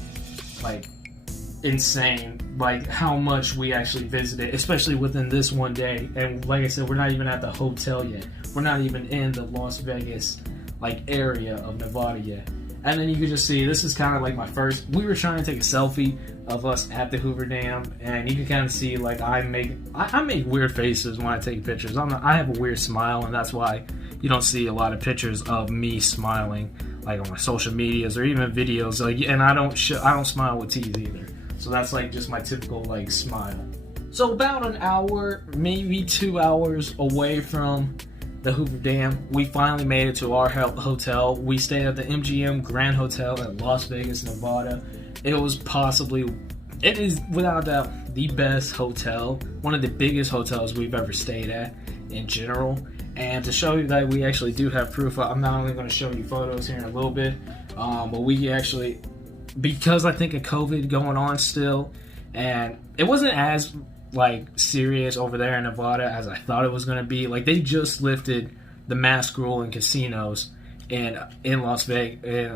like, insane, like how much we actually visited, especially within this one day. And like I said, we're not even at the hotel yet. We're not even in the Las Vegas like area of Nevada yet. And then you can just see, this is kind of like my first, we were trying to take a selfie of us at the Hoover Dam, and you can kind of see like I make weird faces when I take pictures. I have a weird smile, and that's why you don't see a lot of pictures of me smiling like on my social medias or even videos. Like, and I don't smile with teeth either. So that's like just my typical like smile. So about an hour, maybe 2 hours away from the Hoover Dam, we finally made it to our hotel. We stayed at the MGM Grand Hotel in Las Vegas, Nevada. It is without a doubt the best hotel, one of the biggest hotels we've ever stayed at in general. And to show you that we actually do have proof, I'm not only going to show you photos here in a little bit, but we actually, because I think of COVID going on still, and it wasn't as like serious over there in Nevada as I thought it was going to be. Like, they just lifted the mask rule in casinos in Las Vegas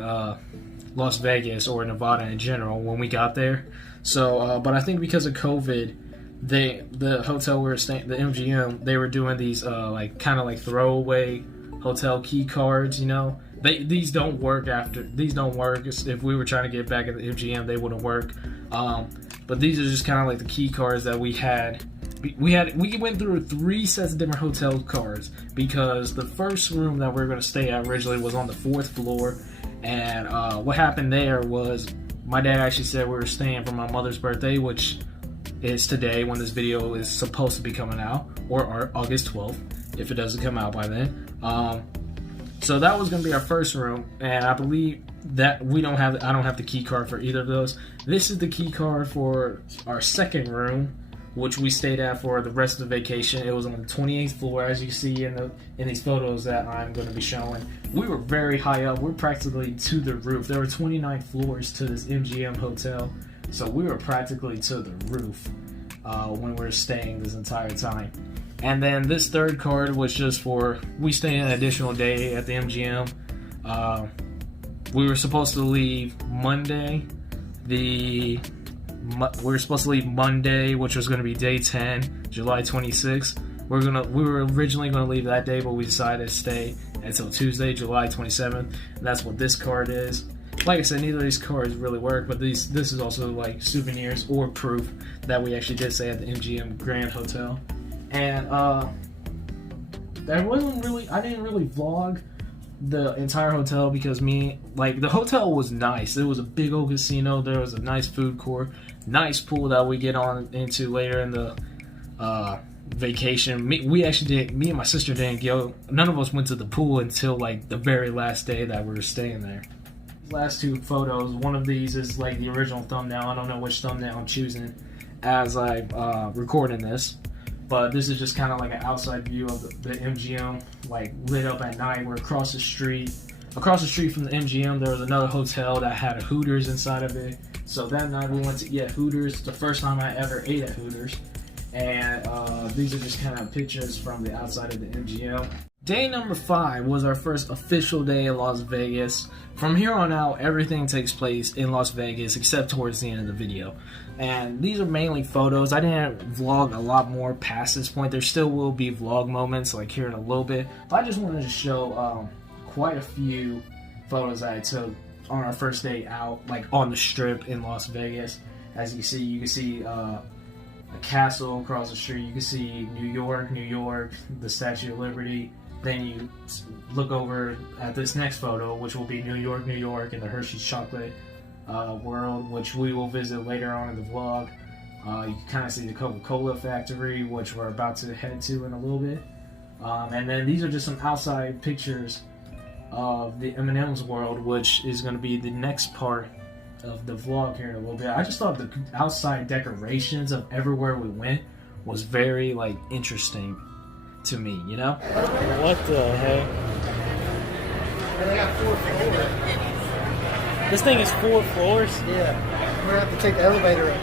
or Nevada in general when we got there. So, but I think because of COVID, the hotel we were staying, the MGM, they were doing these like kind of like throwaway hotel key cards, you know. These don't work. If we were trying to get back at the MGM, they wouldn't work. But these are just kind of like the key cards that we had. We went through 3 sets of different hotel cards because the first room that we were going to stay at originally was on the 4th floor. And what happened there was my dad actually said we were staying for my mother's birthday, which is today when this video is supposed to be coming out, or August 12th, if it doesn't come out by then. So that was going to be our first room, and I believe that I don't have the key card for either of those. This is the key card for our second room, which we stayed at for the rest of the vacation. It was on the 28th floor, as you see in these photos that I'm going to be showing. We were very high up. We're practically to the roof. There were 29 floors to this MGM hotel. So we were practically to the roof when we were staying this entire time. And then this third card was just for, we stayed an additional day at the MGM. We were supposed to leave Monday. We were supposed to leave Monday, which was going to be day 10, July 26th. We were originally going to leave that day, but we decided to stay until Tuesday, July 27th. And that's what this card is. Like I said, neither of these cards really work, but this is also like souvenirs or proof that we actually did stay at the MGM Grand Hotel. And there wasn't really, I didn't really vlog the entire hotel because the hotel was nice. It was a big old casino. There was a nice food court, nice pool that we get on into later in the vacation. Me and my sister didn't go. None of us went to the pool until like the very last day that we were staying there. Last two photos, one of these is like the original thumbnail. I don't know which thumbnail I'm choosing as I'm recording this, but this is just kind of like an outside view of the MGM, like lit up at night. We're across the street from the MGM. There was another hotel that had a Hooters inside of it. So that night we went to eat at Hooters. The first time I ever ate at Hooters. And these are just kind of pictures from the outside of the MGM. Day number 5 was our first official day in Las Vegas. From here on out, everything takes place in Las Vegas except towards the end of the video. And these are mainly photos. I didn't vlog a lot more past this point. There still will be vlog moments like here in a little bit. But I just wanted to show quite a few photos that I took on our first day out, like on the strip in Las Vegas. As you can see a castle across the street. You can see New York, the Statue of Liberty. Then you look over at this next photo, which will be New York, and the Hershey's chocolate world, which we will visit later on in the vlog. You can kind of see the Coca-Cola factory, which we're about to head to in a little bit. And then these are just some outside pictures of the M&M's world, which is going to be the next part of the vlog here in a little bit. I just thought the outside decorations of everywhere we went was very like interesting to me, you know? What the heck? They got 4 floors. This thing is 4 floors? Yeah. We're gonna have to take the elevator up.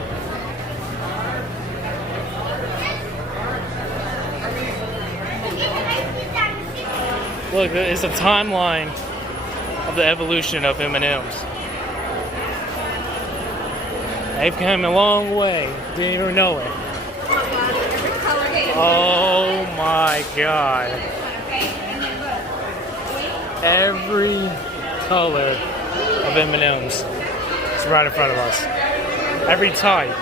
Look, it's a timeline of the evolution of M&M's. They've come a long way. Didn't even know it. Oh my god. Every color of M&M's is right in front of us. Every type.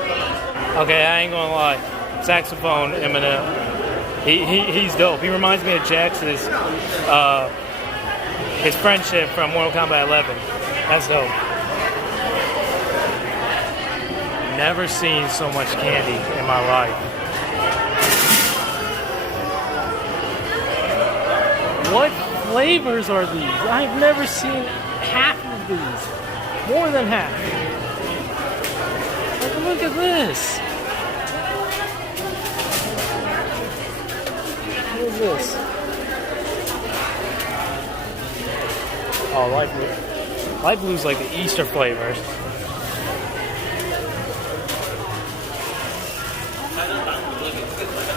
Okay, I ain't gonna lie. Saxophone M&M. He's dope. He reminds me of Jax's his friendship from Mortal Kombat 11. That's dope. Never seen so much candy in my life. What flavors are these? I've never seen half of these. More than half. Like, look at this. What is this? Oh, light blue. Light blue's like the Easter flavors.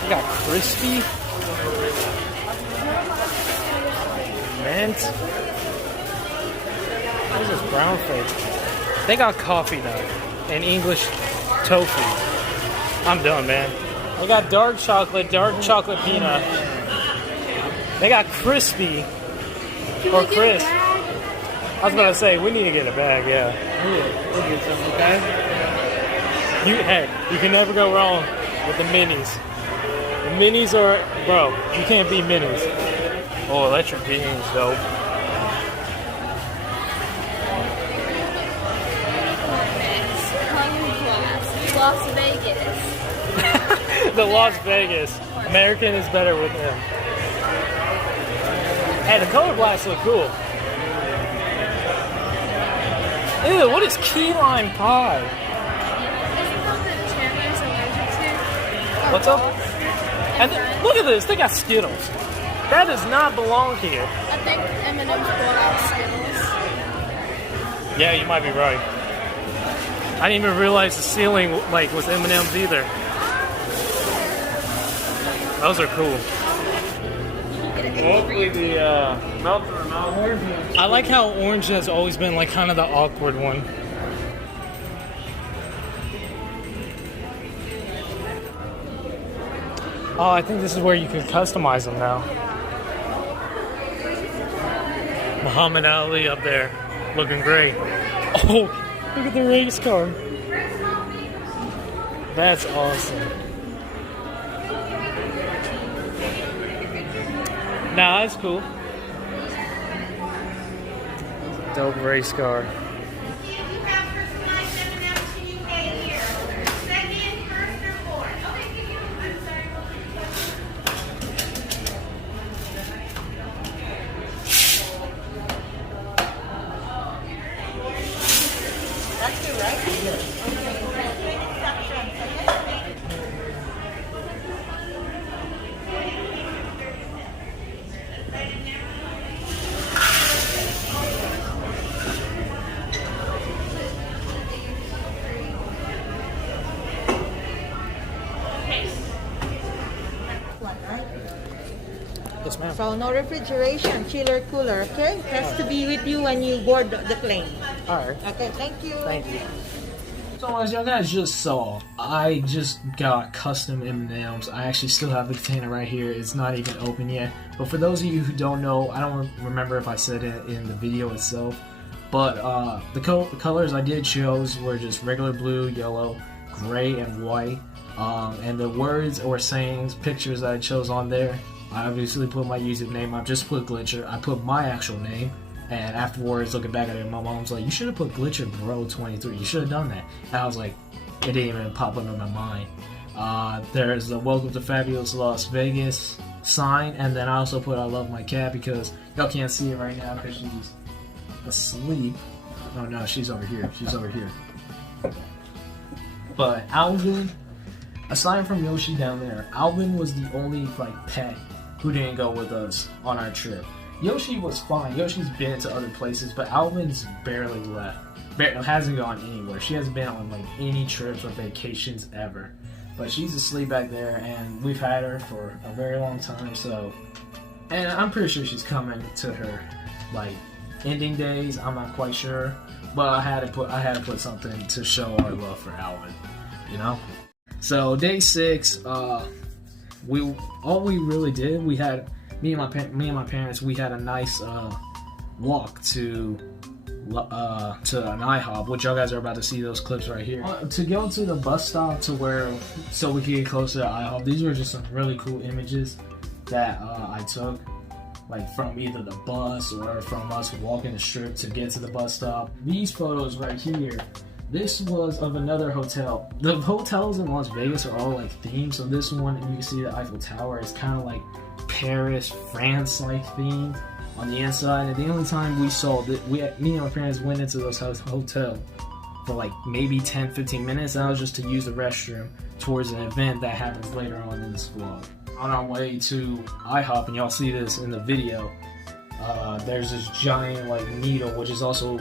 You got crispy. Mint. What is this brown flavor? They got coffee nut and English tofu. I'm done, man. They got dark chocolate peanut. They got crispy or crisp. I was about to say we need to get a bag. Yeah, we'll get some. Okay. You can never go wrong with the minis. The minis are, bro. You can't beat minis. Oh, electric beans, dope. Las Vegas. The Las Vegas. American is better with him. Hey, the color blacks look cool. Ew, what is key lime pie? What's up? And look at this, they got Skittles. That does not belong here. I think M&M's brought out Skittles. Yeah, you might be right. I didn't even realize the ceiling like was M&M's either. Those are cool. Hopefully the melts are not orange. I like how orange has always been like kind of the awkward one. Oh, I think this is where you can customize them now. Muhammad Ali up there, looking great. Oh, look at the race car. That's awesome. Nah, that's cool. Dope race car. Yes, ma'am. So no refrigeration, chiller, cooler, okay? Has to be with you when you board the plane. Alright. Okay, thank you. Thank you. So as you guys just saw, I just got custom M&Ms. I actually still have the container right here. It's not even open yet. But for those of you who don't know, I don't remember if I said it in the video itself, but the colors I did choose were just regular blue, yellow, gray, and white. And the words or sayings, pictures that I chose on there, I obviously put my username. I just put Glitcher. I put my actual name. And afterwards, looking back at it, my mom's like, you should have put Glitcher Bro23. You should have done that. And I was like, it didn't even pop up in my mind. There's the Welcome to Fabulous Las Vegas sign. And then I also put I love my cat because y'all can't see it right now because she's asleep. Oh no, she's over here. She's over here. But Alvin, aside from Yoshi down there, Alvin was the only like pet who didn't go with us on our trip. Yoshi was fine. Yoshi's been to other places, but Alvin's barely left. Hasn't gone anywhere. She hasn't been on like any trips or vacations ever. But she's asleep back there, and we've had her for a very long time. So, and I'm pretty sure she's coming to her like ending days. I'm not quite sure, but I had to put something to show our love for Alvin. You know. So day 6, all we really did, we had. Me and my parents, we had a nice walk to an IHOP, which y'all guys are about to see those clips right here. To go to the bus stop so we could get closer to IHOP. These were just some really cool images that I took, like from either the bus or from us walking the strip to get to the bus stop. These photos right here. This was of another hotel. The hotels in Las Vegas are all like themed. So this one, you can see the Eiffel Tower. It's kind of like Paris, France-like theme on the inside. And the only time we saw that, me and my parents went into those hotel for like maybe 10-15 minutes. That was just to use the restroom towards an event that happens later on in this vlog. On our way to IHOP, and y'all see this in the video, there's this giant like needle, which is also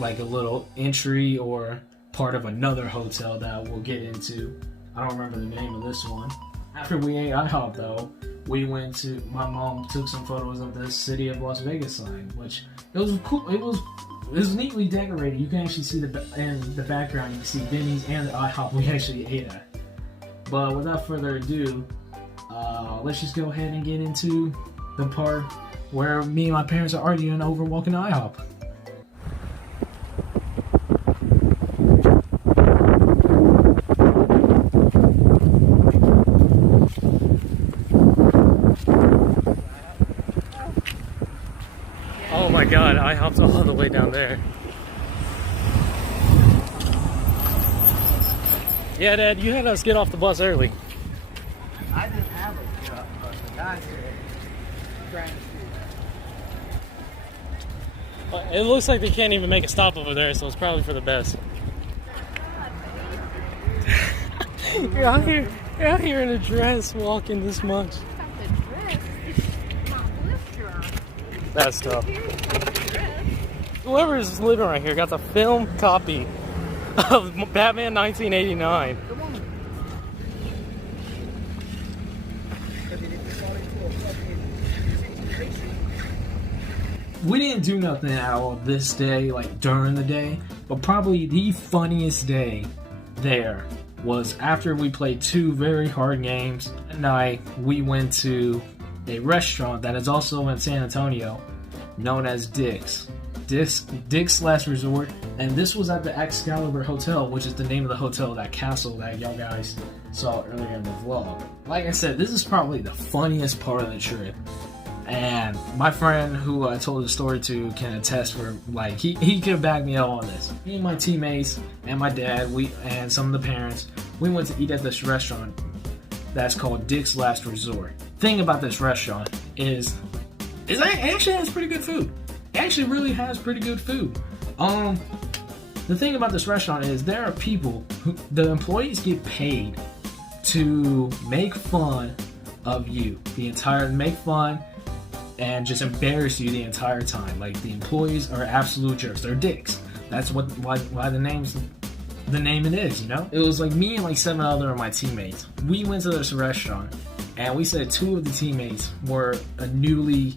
like a little entry or part of another hotel that we'll get into. I don't remember the name of this one. After we ate IHOP though, we went to, my mom took some photos of the City of Las Vegas sign, which it was cool. It was neatly decorated. You can actually see in the background, you can see Benny's and the IHOP we actually ate at. But without further ado, let's just go ahead and get into the part where me and my parents are arguing over walking to IHOP. Oh my god, IHOP's all the way down there. Yeah, Dad, you had us get off the bus early. I didn't have a truck, but the guy said, Well, it looks like they can't even make a stop over there, so it's probably for the best. You're out here in a dress walking this much. That's tough. Whoever's living right here got the film copy of Batman 1989. Come on. We didn't do nothing at all this day, like during the day, but probably the funniest day there was after we played 2 very hard games. At night, we went to a restaurant that is also in San Antonio, known as Dick's. Dick's Last Resort, and this was at the Excalibur Hotel, which is the name of the hotel, that castle that y'all guys saw earlier in the vlog. Like I said, this is probably the funniest part of the trip. And my friend who I told the story to can attest for, like, he could back me up on this. Me and my teammates and my dad, and some of the parents, we went to eat at this restaurant that's called Dick's Last Resort. Thing about this restaurant is it actually has pretty good food. It actually really has pretty good food. The thing about this restaurant is there are people who, the employees get paid to make fun of you make fun and just embarrass you the entire time. Like, the employees are absolute jerks. They're dicks. That's why the name it is, you know? It was like me and like 7 other of my teammates. We went to this restaurant and we said 2 of the teammates were a newly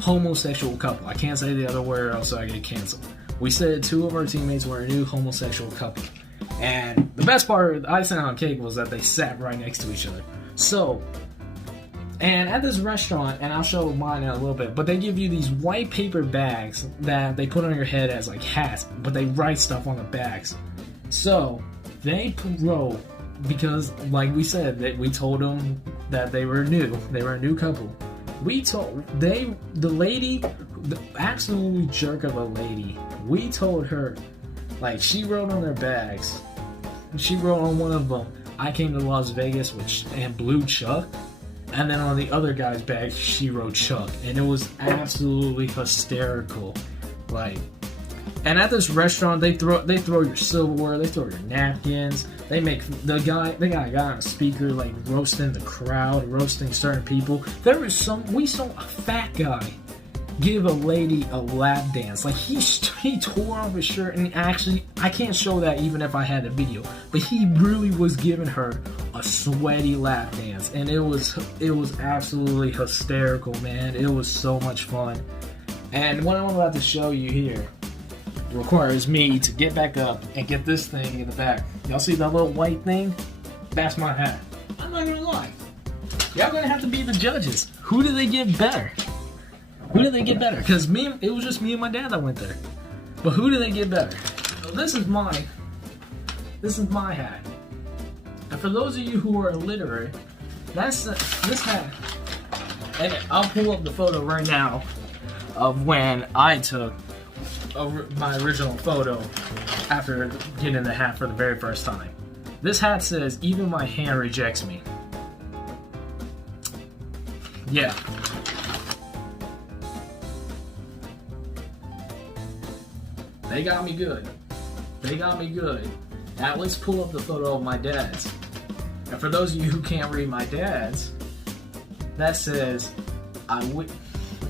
homosexual couple. I can't say the other word or else I get canceled. We said 2 of our teammates were a new homosexual couple. And the best part of the icing on cake was that they sat right next to each other. So, and at this restaurant, and I'll show mine in a little bit, but they give you these white paper bags that they put on your head as like hats, but they write stuff on the bags. So they wrote, because like we said, that we told them that they were a new couple. The lady, the absolutely jerk of a lady, we told her, like, she wrote on their bags, she wrote on one of them, I came to Las Vegas and blue Chuck. And then on the other guy's bag, she wrote Chuck. And it was absolutely hysterical. Like, and at this restaurant, they throw your silverware, they throw your napkins. They got a guy on a speaker, like, roasting the crowd, roasting certain people. We saw a fat guy give a lady a lap dance. Like, he tore off his shirt, and actually, I can't show that even if I had a video, but he really was giving her a sweaty lap dance, and it was absolutely hysterical, man. It was so much fun. And what I'm about to show you here requires me to get back up and get this thing in the back. Y'all see that little white thing? That's my hat. I'm not gonna lie. Y'all gonna have to be the judges. Who did they get better? Because it was just me and my dad that went there. But who did they get better? So this is my hat. And for those of you who are illiterate, this hat. And I'll pull up the photo right now of when I took my original photo after getting the hat for the very first time. This hat says, "Even my hand rejects me." Yeah. They got me good. Now let's pull up the photo of my dad's. And for those of you who can't read my dad's, that says,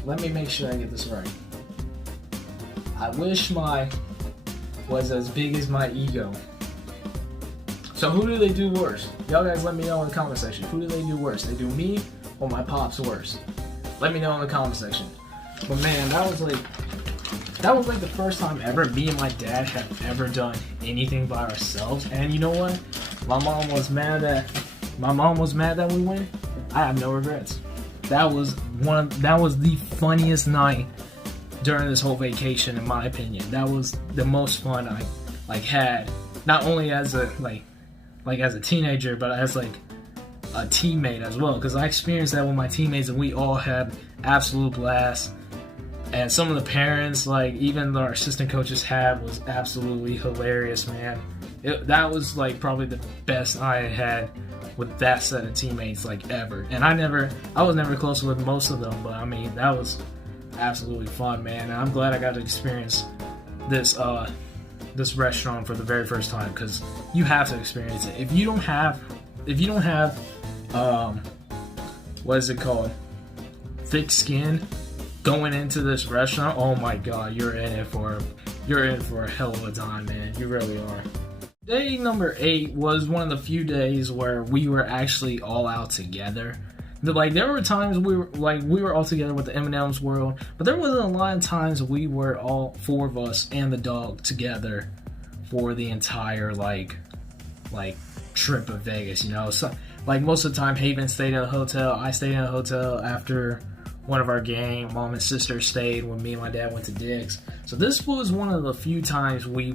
let me make sure I get this right. I wish my was as big as my ego. So who do they do worse? Y'all guys let me know in the comment section. Who do they do worse? They do me or my pops worse? Let me know in the comment section. But man, that was like the first time ever me and my dad have ever done anything by ourselves. And you know what? My mom was mad that we went. I have no regrets. That was the funniest night during this whole vacation, in my opinion. That was the most fun I had, not only as a as a teenager, but as like a teammate as well, because I experienced that with my teammates and we all had absolute blast. And some of the parents, like even our assistant coaches had, was absolutely hilarious, man. That was like probably the best I had with that set of teammates like ever. And I was never close with most of them, but I mean, that was absolutely fun, man. And I'm glad I got to experience this restaurant for the very first time, because you have to experience it. If you don't have what is it called, thick skin going into this restaurant, oh my god, you're in for a hell of a time, man. You really are. Day number 8 was one of the few days where we were actually all out together. Like, there were times we were all together with the M&M's world, but there wasn't a lot of times we were all 4 of us and the dog together for the entire like trip of Vegas, you know. So, like, most of the time Haven stayed at a hotel, I stayed in a hotel after one of our gang. Mom and sister stayed when me and my dad went to Dick's. So this was one of the few times we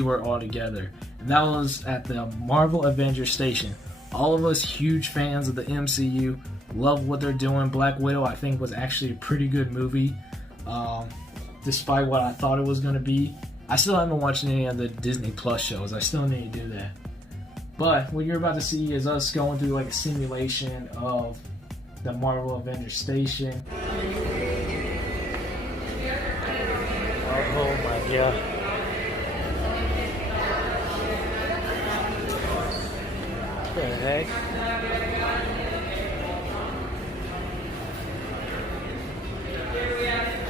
were all together, and that was at the Marvel Avengers Station. All of us huge fans of the MCU, love what they're doing. Black Widow, I think, was actually a pretty good movie, despite what I thought it was going to be. I still haven't watched any of the Disney Plus shows. I still need to do that. But what you're about to see is us going through like a simulation of the Marvel Avengers Station. Oh my god. What the heck?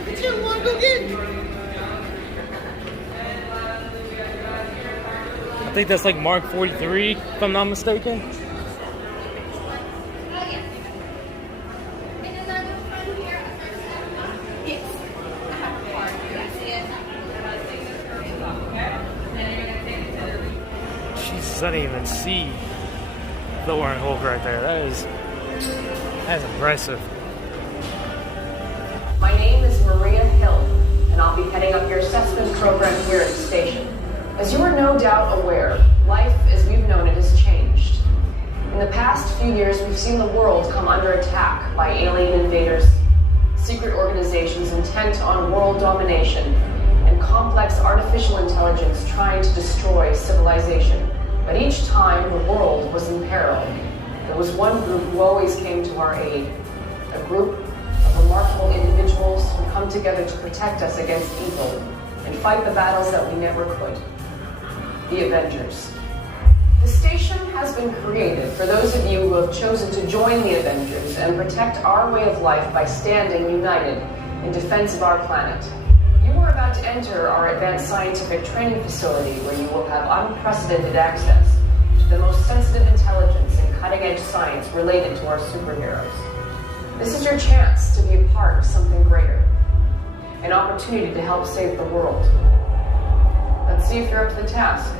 What you want to go get? I think that's like Mark 43, if I'm not mistaken. Jesus, I didn't even see Thor and Hulk right there. That's impressive. My name is Maria Hill, and I'll be heading up your assessment program here at the station. As you are no doubt aware, life as we've known it has changed. In the past few years, we've seen the world come under attack by alien invaders, secret organizations intent on world domination, and complex artificial intelligence trying to destroy civilization. But each time the world was in peril, there was one group who always came to our aid, a group of remarkable individuals who come together to protect us against evil and fight the battles that we never could. The Avengers. The station has been created for those of you who have chosen to join the Avengers and protect our way of life by standing united in defense of our planet. You are about to enter our advanced scientific training facility where you will have unprecedented access to the most sensitive intelligence and cutting-edge science related to our superheroes. This is your chance to be a part of something greater, an opportunity to help save the world. Let's see if you're up to the task.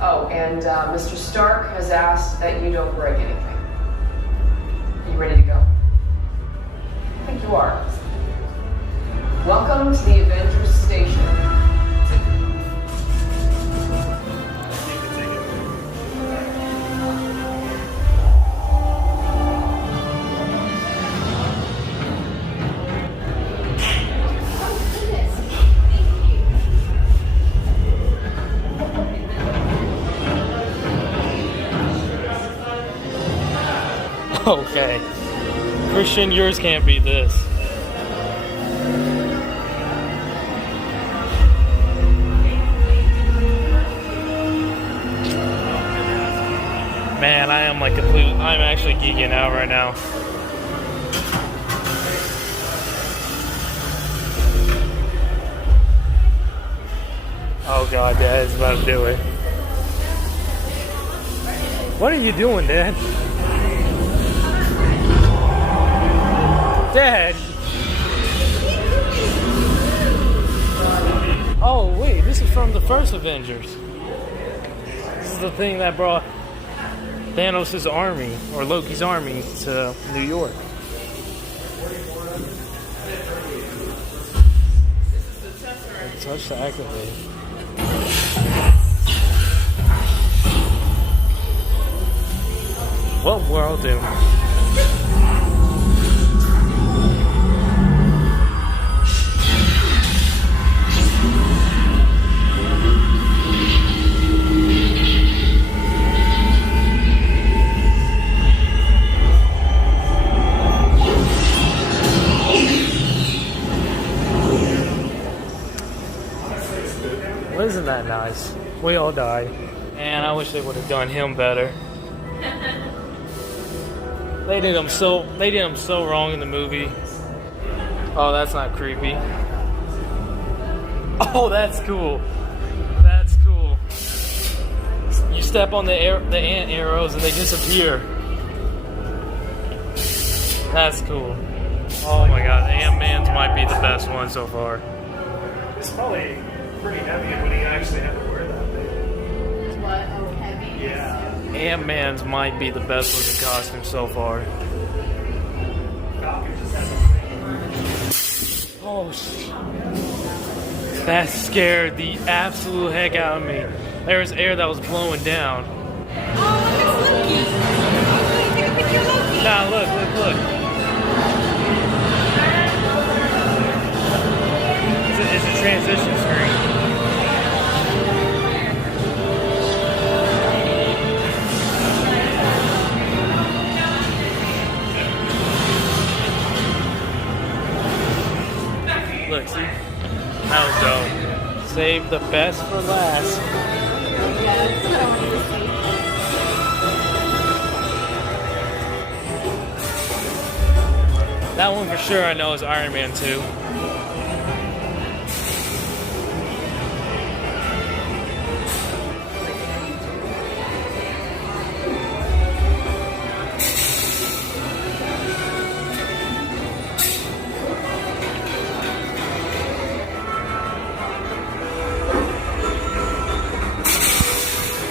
Oh, and Mr. Stark has asked that you don't break anything. Are you ready to go? I think you are. Welcome to the Avengers Station. Okay. Christian, yours can't be this. Man, I'm actually geeking out right now. Oh god, Dad is about to do it. What are you doing, Dad? Dad! Oh wait, this is from the first Avengers. This is the thing that brought Thanos' army, or Loki's army, to New York. Touch to activate. Well, we're all doomed. Isn't that nice? We all died. And I wish they would have done him better. They did him so wrong in the movie. Oh, that's not creepy. Oh, that's cool. That's cool. step on the ant arrows and they disappear. That's cool. Oh my god, Ant-Man's might be the best one so far. It's probably pretty heavy when he actually had to wear that thing. What? Oh, heavy? Yeah. Ant-Man's might be the best looking costume so far. Falcon just had the Oh shit. That scared the absolute heck out of me. There was air that was blowing down. Oh, that's Loki. Take a picture of Loki. Nah, look. It's a transition screen. Look, see? That was dope. Save the best for last. That one for sure I know is Iron Man 2.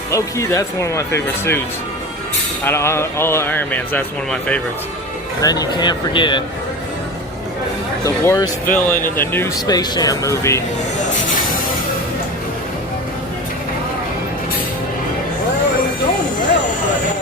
Low-key, that's one of my favorite suits. Out of all the Iron Mans, that's one of my favorites. And then you can't forget the worst villain in the new Space Jam movie.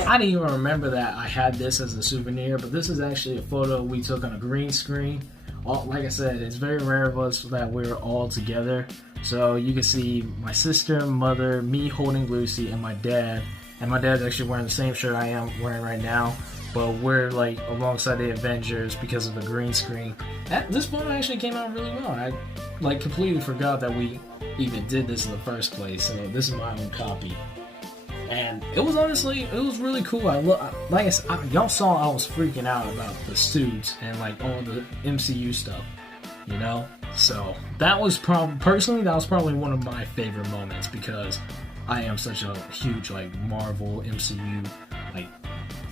I didn't even remember that I had this as a souvenir, but this is actually a photo we took on a green screen. Like I said, it's very rare of us that we're all together. So you can see my sister, mother, me holding Lucy, and my dad. And my dad's actually wearing the same shirt I am wearing right now. But we're like alongside the Avengers because of the green screen. This photo actually came out really well. I like completely forgot that we even did this in the first place. So this is my own copy. And it was really cool. Like I said, y'all saw I was freaking out about the suits and like all the MCU stuff, you know? So that was probably one of my favorite moments because I am such a huge like Marvel MCU like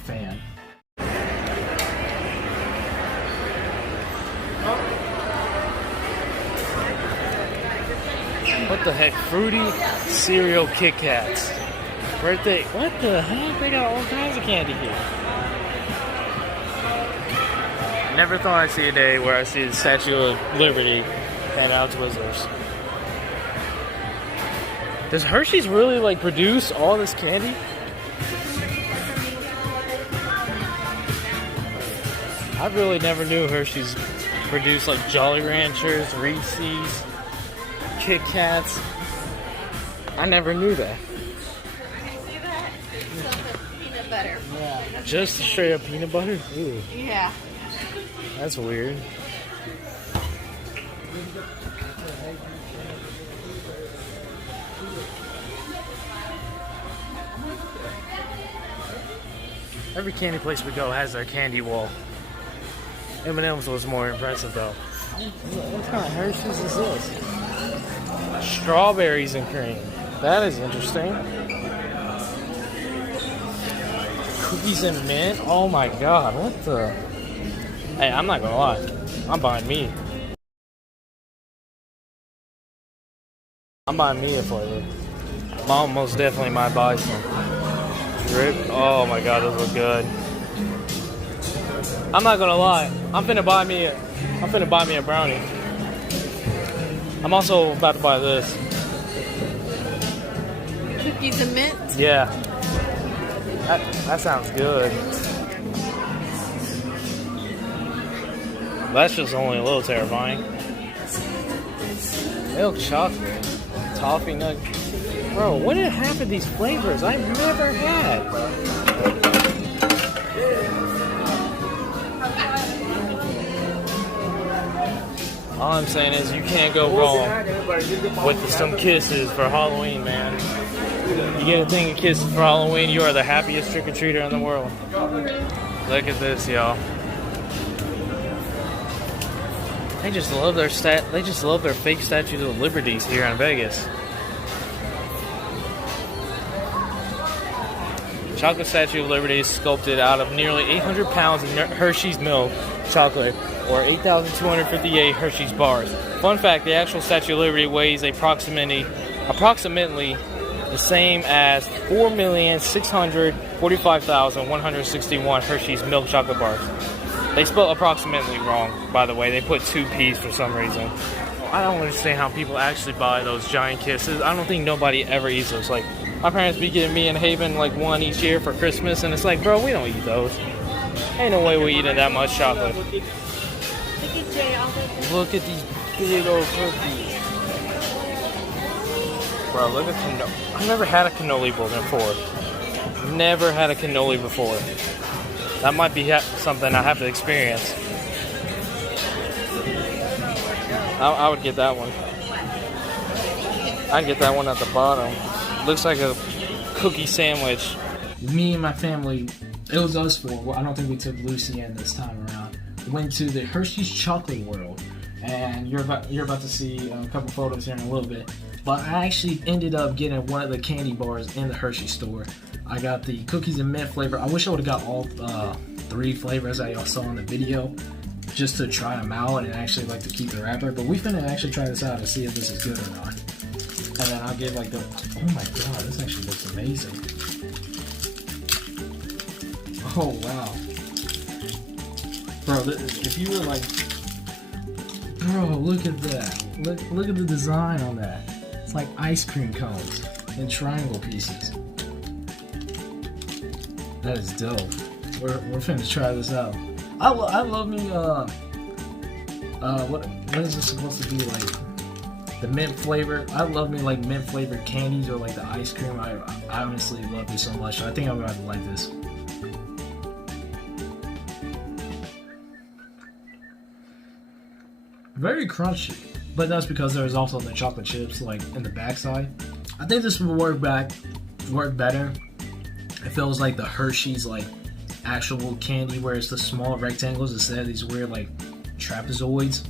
fan. What the heck? Fruity cereal Kit Kats. Birthday. What the heck? They got all kinds of candy here. Never thought I'd see a day where I see the Statue of Liberty hand out Twizzlers. Does Hershey's really like produce all this candy? I really never knew Hershey's produced like Jolly Ranchers, Reese's, Kit Kats. I never knew that. See that? Peanut butter. Yeah. Just straight up peanut butter? Ooh. Yeah. That's weird. Every candy place we go has their candy wall. M&M's was more impressive though. What kind of Hershey's is this? Strawberries and cream. That is interesting. Cookies and mint? Oh my god, what the... Hey, I'm not gonna lie. I'm buying me. I'm buying me a flavor. Mom most definitely might buy some. Drip. Oh my god, those look good. I'm not gonna lie. I'm finna buy me a brownie. I'm also about to buy this. Cookies and mint? Yeah. That sounds good. That's just only a little terrifying. Milk chocolate. Toffee nut. Bro, what did half of these flavors I've never had? All I'm saying is you can't go wrong with some kisses for Halloween, man. You get a thing of kisses for Halloween, you are the happiest trick-or-treater in the world. Look at this, y'all. They just love their fake statues of liberties here in Vegas. Chocolate Statue of Liberty is sculpted out of nearly 800 pounds of Hershey's milk chocolate, or 8,258 Hershey's bars. Fun fact, the actual Statue of Liberty weighs approximately the same as 4,645,161 Hershey's milk chocolate bars. They spelled approximately wrong, by the way. They put 2 P's for some reason. I don't understand how people actually buy those giant kisses. I don't think nobody ever eats those. Like, my parents be getting me and Haven like one each year for Christmas, and it's like, bro, we don't eat those. Ain't no way we eating that much chocolate. Look at these big old cookies. Bro, look at cannoli. I've never had a cannoli before. Never had a cannoli before. That might be something I have to experience. I would get that one. I'd get that one at the bottom. Looks like a cookie sandwich. Me and my family, it was us four. Well, I don't think we took Lucy in this time around. Went to the Hershey's Chocolate World, and you're about to see a couple photos here in a little bit. But I actually ended up getting one of the candy bars in the Hershey store. I got the cookies and mint flavor. I wish I would have got all 3 flavors that y'all saw in the video, just to try them out and actually like to keep the wrapper. But we finna actually try this out to see if this is good or not. And then I'll get like the, oh my god, this actually looks amazing. Oh wow. Bro, if you were like, bro, look at that. Look at the design on that. It's like ice cream cones in triangle pieces. That is dope. We're finna try this out. I love me, what is this supposed to be like? The mint flavor. I love me like mint flavored candies or like the ice cream. I honestly love this so much. I think I'm gonna like this. Very crunchy, but that's because there's also the chocolate chips like in the backside. I think this would work better. It feels like the Hershey's like actual candy, where it's the small rectangles instead of these weird like trapezoids.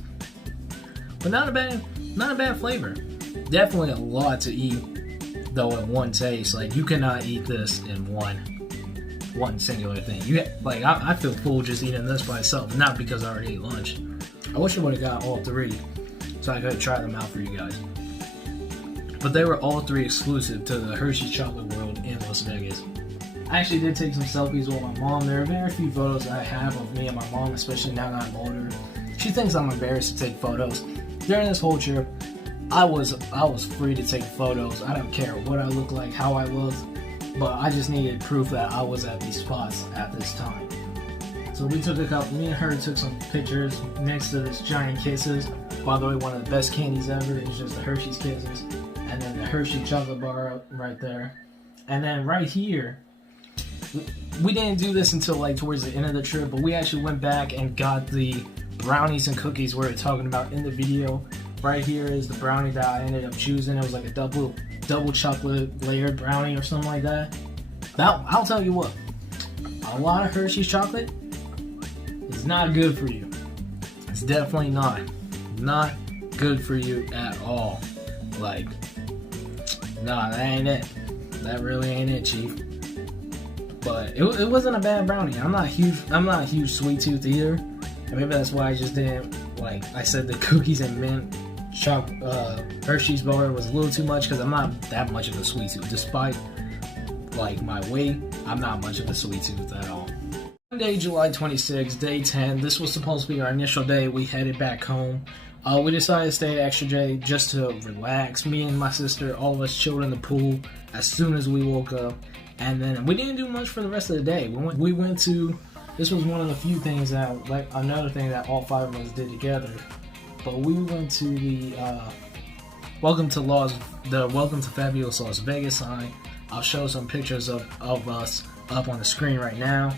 But not a bad flavor. Definitely a lot to eat though in one taste. Like you cannot eat this in one singular thing. I feel full just eating this by itself, not because I already ate lunch. I wish I would have got all 3 so I could try them out for you guys. But they were all 3 exclusive to the Hershey's Chocolate World in Las Vegas. I actually did take some selfies with my mom. There are very few photos I have of me and my mom, especially now that I'm older. She thinks I'm embarrassed to take photos. During this whole trip, I was free to take photos. I don't care what I look like, how I look, but I just needed proof that I was at these spots at this time. So me and her took some pictures next to this giant Kisses. By the way, one of the best candies ever is just the Hershey's Kisses. And then the Hershey chocolate bar right there. And then right here, we didn't do this until like towards the end of the trip, but we actually went back and got the brownies and cookies we were talking about in the video. Right here is the brownie that I ended up choosing. It was like a double chocolate layered brownie or something like that. I'll tell you what, a lot of Hershey's chocolate is not good for you. It's definitely not good for you at all. Like, nah, that ain't it. That really ain't it, Chief. But it wasn't a bad brownie. I'm not a huge sweet tooth either. And maybe that's why I just didn't, like I said, the cookies and mint Hershey's bar was a little too much, because I'm not that much of a sweet tooth. Despite like my weight, I'm not much of a sweet tooth at all. Monday, July 26th, day 10. This was supposed to be our initial day. We headed back home. We decided to stay an extra day just to relax. Me and my sister, all of us chilled in the pool as soon as we woke up. And then we didn't do much for the rest of the day. We went to, this was one of the few things that, like another thing that all 5 of us did together. But we went to the Welcome to Fabulous Las Vegas sign. I'll show some pictures of us up on the screen right now.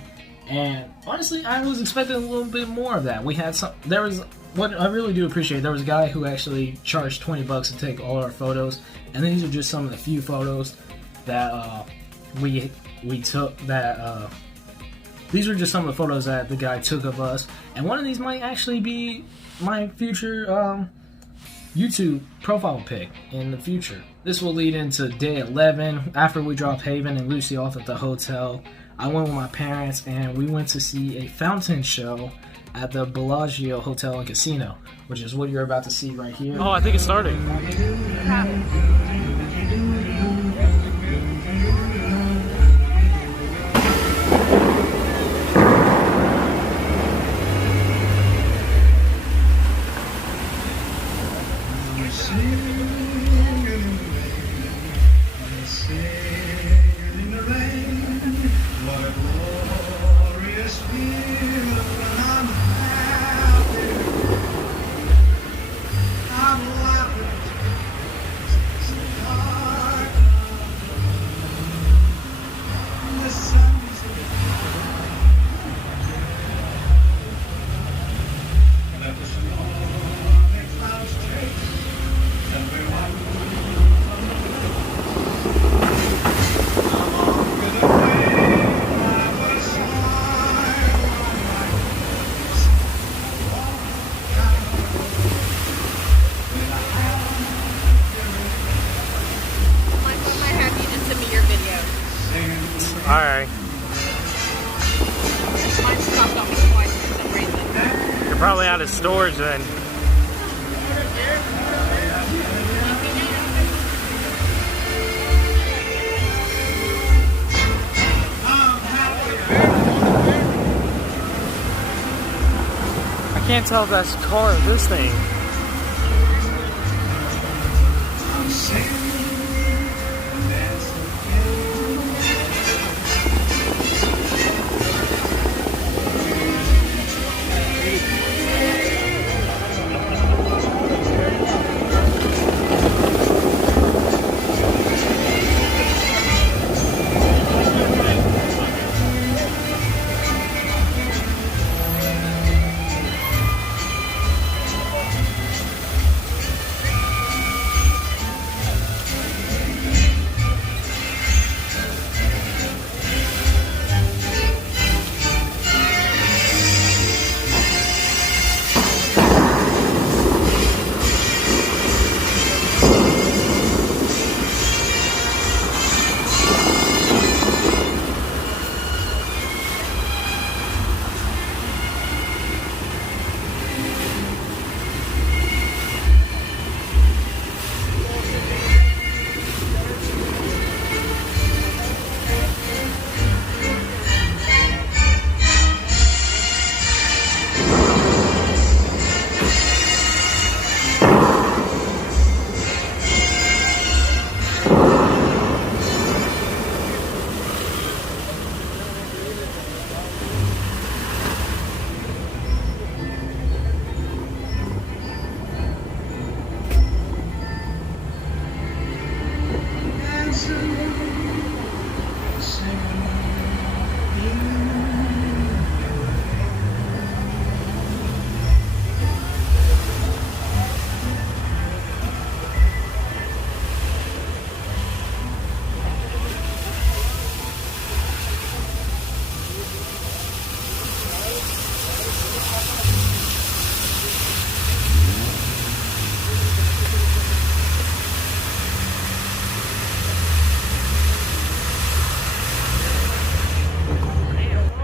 And honestly, I was expecting a little bit more of that. What I really do appreciate, there was a guy who actually charged $20 to take all our photos. And these are just some of the few photos that we took these were just some of the photos that the guy took of us, and one of these might actually be my future YouTube profile pic in the future. This will lead into day 11. After we dropped Haven and Lucy off at the hotel, I went with my parents and we went to see a fountain show at the Bellagio Hotel and Casino, which is what you're about to see right here. Oh, I think it's starting. Alright. You're probably out of storage then. I can't tell if that's the car or this thing.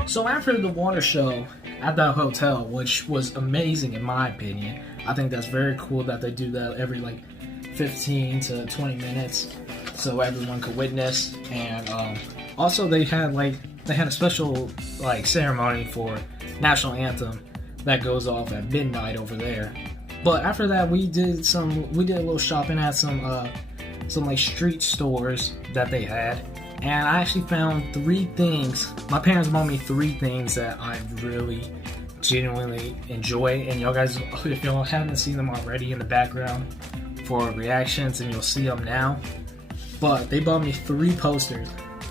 So after the water show at that hotel, which was amazing in my opinion, I think that's very cool that they do that every like 15 to 20 minutes so everyone could witness. And also they had a special like ceremony for national anthem that goes off at midnight over there. But after that we did a little shopping at some like street stores that they had. And I actually found 3 things. My parents bought me 3 things that I really genuinely enjoy. And y'all guys, if y'all haven't seen them already in the background for reactions, and you'll see them now. But they bought me 3 posters.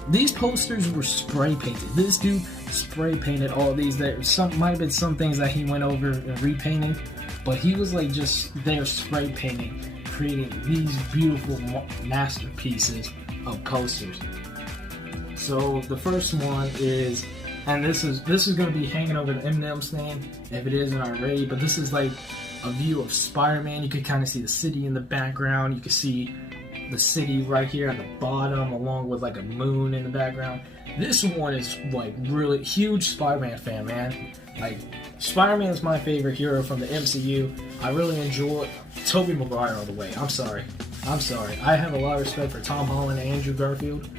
These posters were spray painted. This dude spray painted all of these. There might have been some things that he went over and repainted, but he was like just there spray painting, creating these beautiful masterpieces of posters. So the first one is, and this is going to be hanging over the M&M stand if it isn't already, but this is like a view of Spider-Man. You could kind of see the city in the background. You could see the city right here at the bottom, along with like a moon in the background. This one is like really huge Spider-Man fan, man. Like, Spider-Man is my favorite hero from the MCU. I really enjoy Tobey Maguire all the way. I'm sorry. I have a lot of respect for Tom Holland and Andrew Garfield,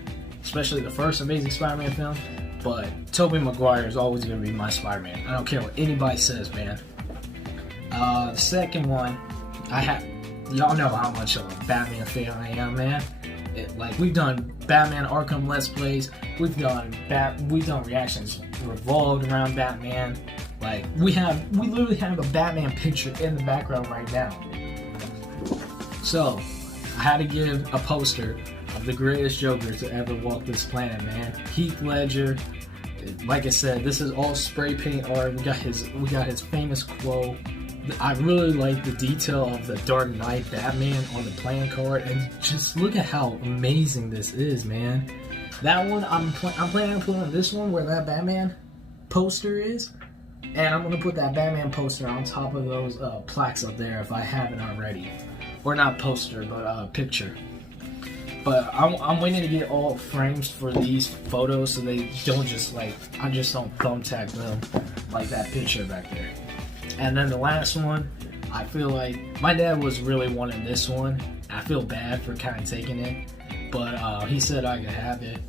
especially the first Amazing Spider-Man film. But Tobey Maguire is always going to be my Spider-Man. I don't care what anybody says, man. The second one, y'all know how much of a Batman fan I am, man. Like, we've done Batman Arkham Let's Plays, we've done reactions revolved around Batman. Like, we literally have a Batman picture in the background right now. So, I had to give a poster of the greatest Joker to ever walk this planet, man. Heath Ledger. Like I said, this is all spray paint art. We got his famous quote. I really like the detail of the Dark Knight Batman on the playing card, and just look at how amazing this is, man. That one, I'm planning on putting this one where that Batman poster is, and I'm gonna put that Batman poster on top of those plaques up there if I haven't already, or not poster, but picture. But I'm waiting to get all frames for these photos so they don't just I just don't thumbtack them like that picture back there. And then the last one, I feel like my dad was really wanting this one. I feel bad for kind of taking it, but he said I could have it.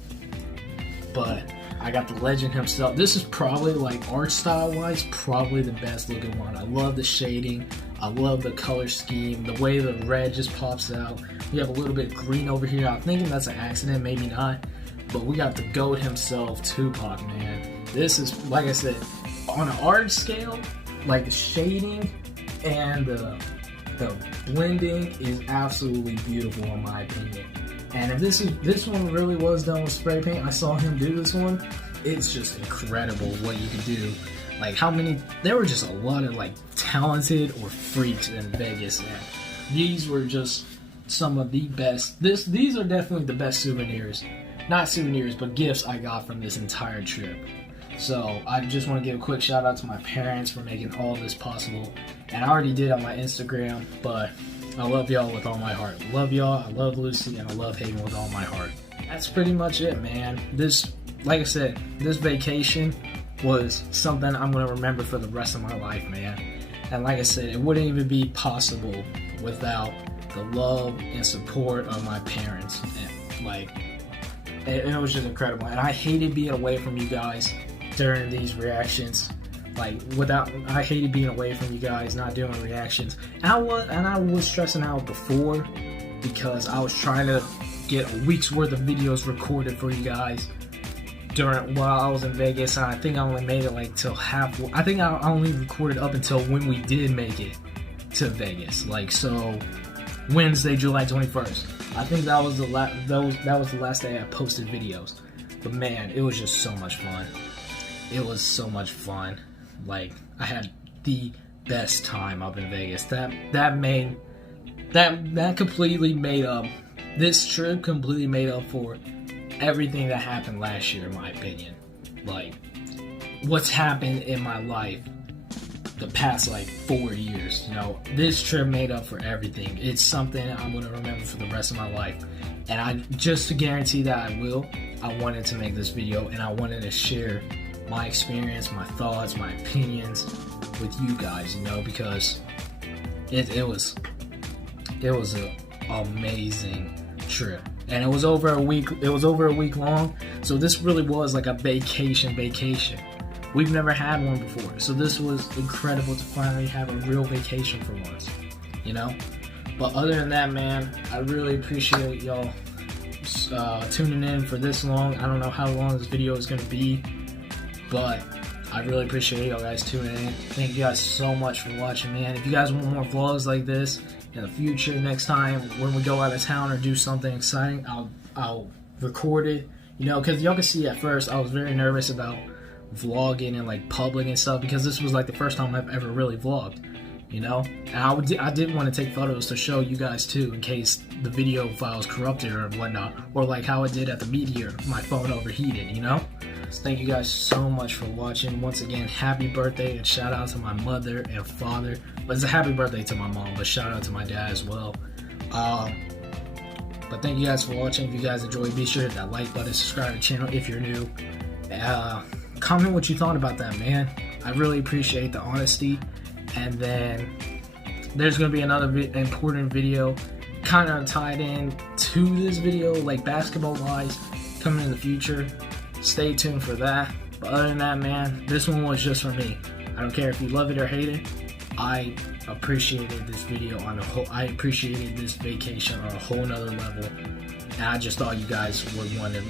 But I got the legend himself. This is probably, like, art style wise, probably the best looking one. I love the shading. I love the color scheme. The way the red just pops out. We have a little bit of green over here. I'm thinking that's an accident, maybe not. But we got the GOAT himself, Tupac, man. This is, like I said, on an art scale, like the shading and the blending is absolutely beautiful in my opinion. And if this one really was done with spray paint, I saw him do this one, it's just incredible what you can do. Like, there were just a lot of like talented or freaks in Vegas, and these were just some of the best. These are definitely the best souvenirs, not souvenirs, but gifts I got from this entire trip. So I just want to give a quick shout out to my parents for making all this possible. And I already did on my Instagram, but I love y'all with all my heart. Love y'all, I love Lucy, and I love Hayden with all my heart. That's pretty much it, man. Like I said, this vacation was something I'm going to remember for the rest of my life, man. And like I said, it wouldn't even be possible without the love and support of my parents. And, like, it was just incredible. And I hated being away from you guys during these reactions. I hated being away from you guys, not doing reactions. And I was stressing out before because I was trying to get a week's worth of videos recorded for you guys while I was in Vegas, and I think I only made it till half. I think I only recorded up until when we did make it to Vegas. So Wednesday, July 21st. I think that was the last day I posted videos. But man, it was just so much fun. It was so much fun. Like, I had the best time up in Vegas. That completely made up. This trip completely made up for everything that happened last year, in my opinion. Like, what's happened in my life the past 4 years. This trip made up for everything. It's something I'm gonna remember for the rest of my life. And just to guarantee that I wanted to make this video, and I wanted to share my experience, my thoughts, my opinions with you guys, because it was an amazing trip. And it was over a week long, so this really was like a vacation. We've never had one before, so this was incredible to finally have a real vacation for once, But other than that, man, I really appreciate y'all tuning in for this long. I don't know how long this video is going to be, but I really appreciate y'all guys tuning in. Thank you guys so much for watching, man. If you guys want more vlogs like this in the future, next time when we go out of town or do something exciting, I'll record it, because y'all can see at first I was very nervous about vlogging and public and stuff, because this was the first time I've ever really vlogged, and I did want to take photos to show you guys too, in case the video file's corrupted or whatnot, or how it did at the Meteor, my phone overheated, So thank you guys so much for watching. Once again, happy birthday, and shout out to my mother and father. But it's a happy birthday to my mom, but shout out to my dad as well. But thank you guys for watching. If you guys enjoyed, be sure to hit that like button, subscribe to the channel if you're new. Comment what you thought about that, man. I really appreciate the honesty. And then there's going to be another important video kind of tied in to this video, like basketball wise, coming in the future. Stay tuned for that. But other than that, man, this one was just for me. I don't care if you love it or hate it. I appreciated this video on a whole. I appreciated this vacation on a whole nother level, and I just thought you guys would want to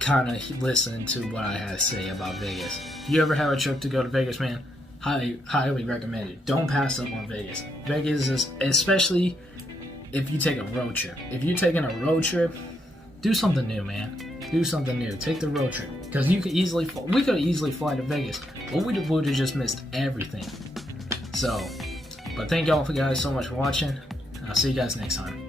kind of listen to what I had to say about Vegas. If you ever have a trip to go to Vegas, man, highly recommend it. Don't pass up on Vegas. Vegas is, especially if you take a road trip. If you're taking a road trip, do something new, man. Do something new. Take the road trip, because we could easily fly to Vegas, but we would have just missed everything. So, but thank y'all guys so much for watching. I'll see you guys next time.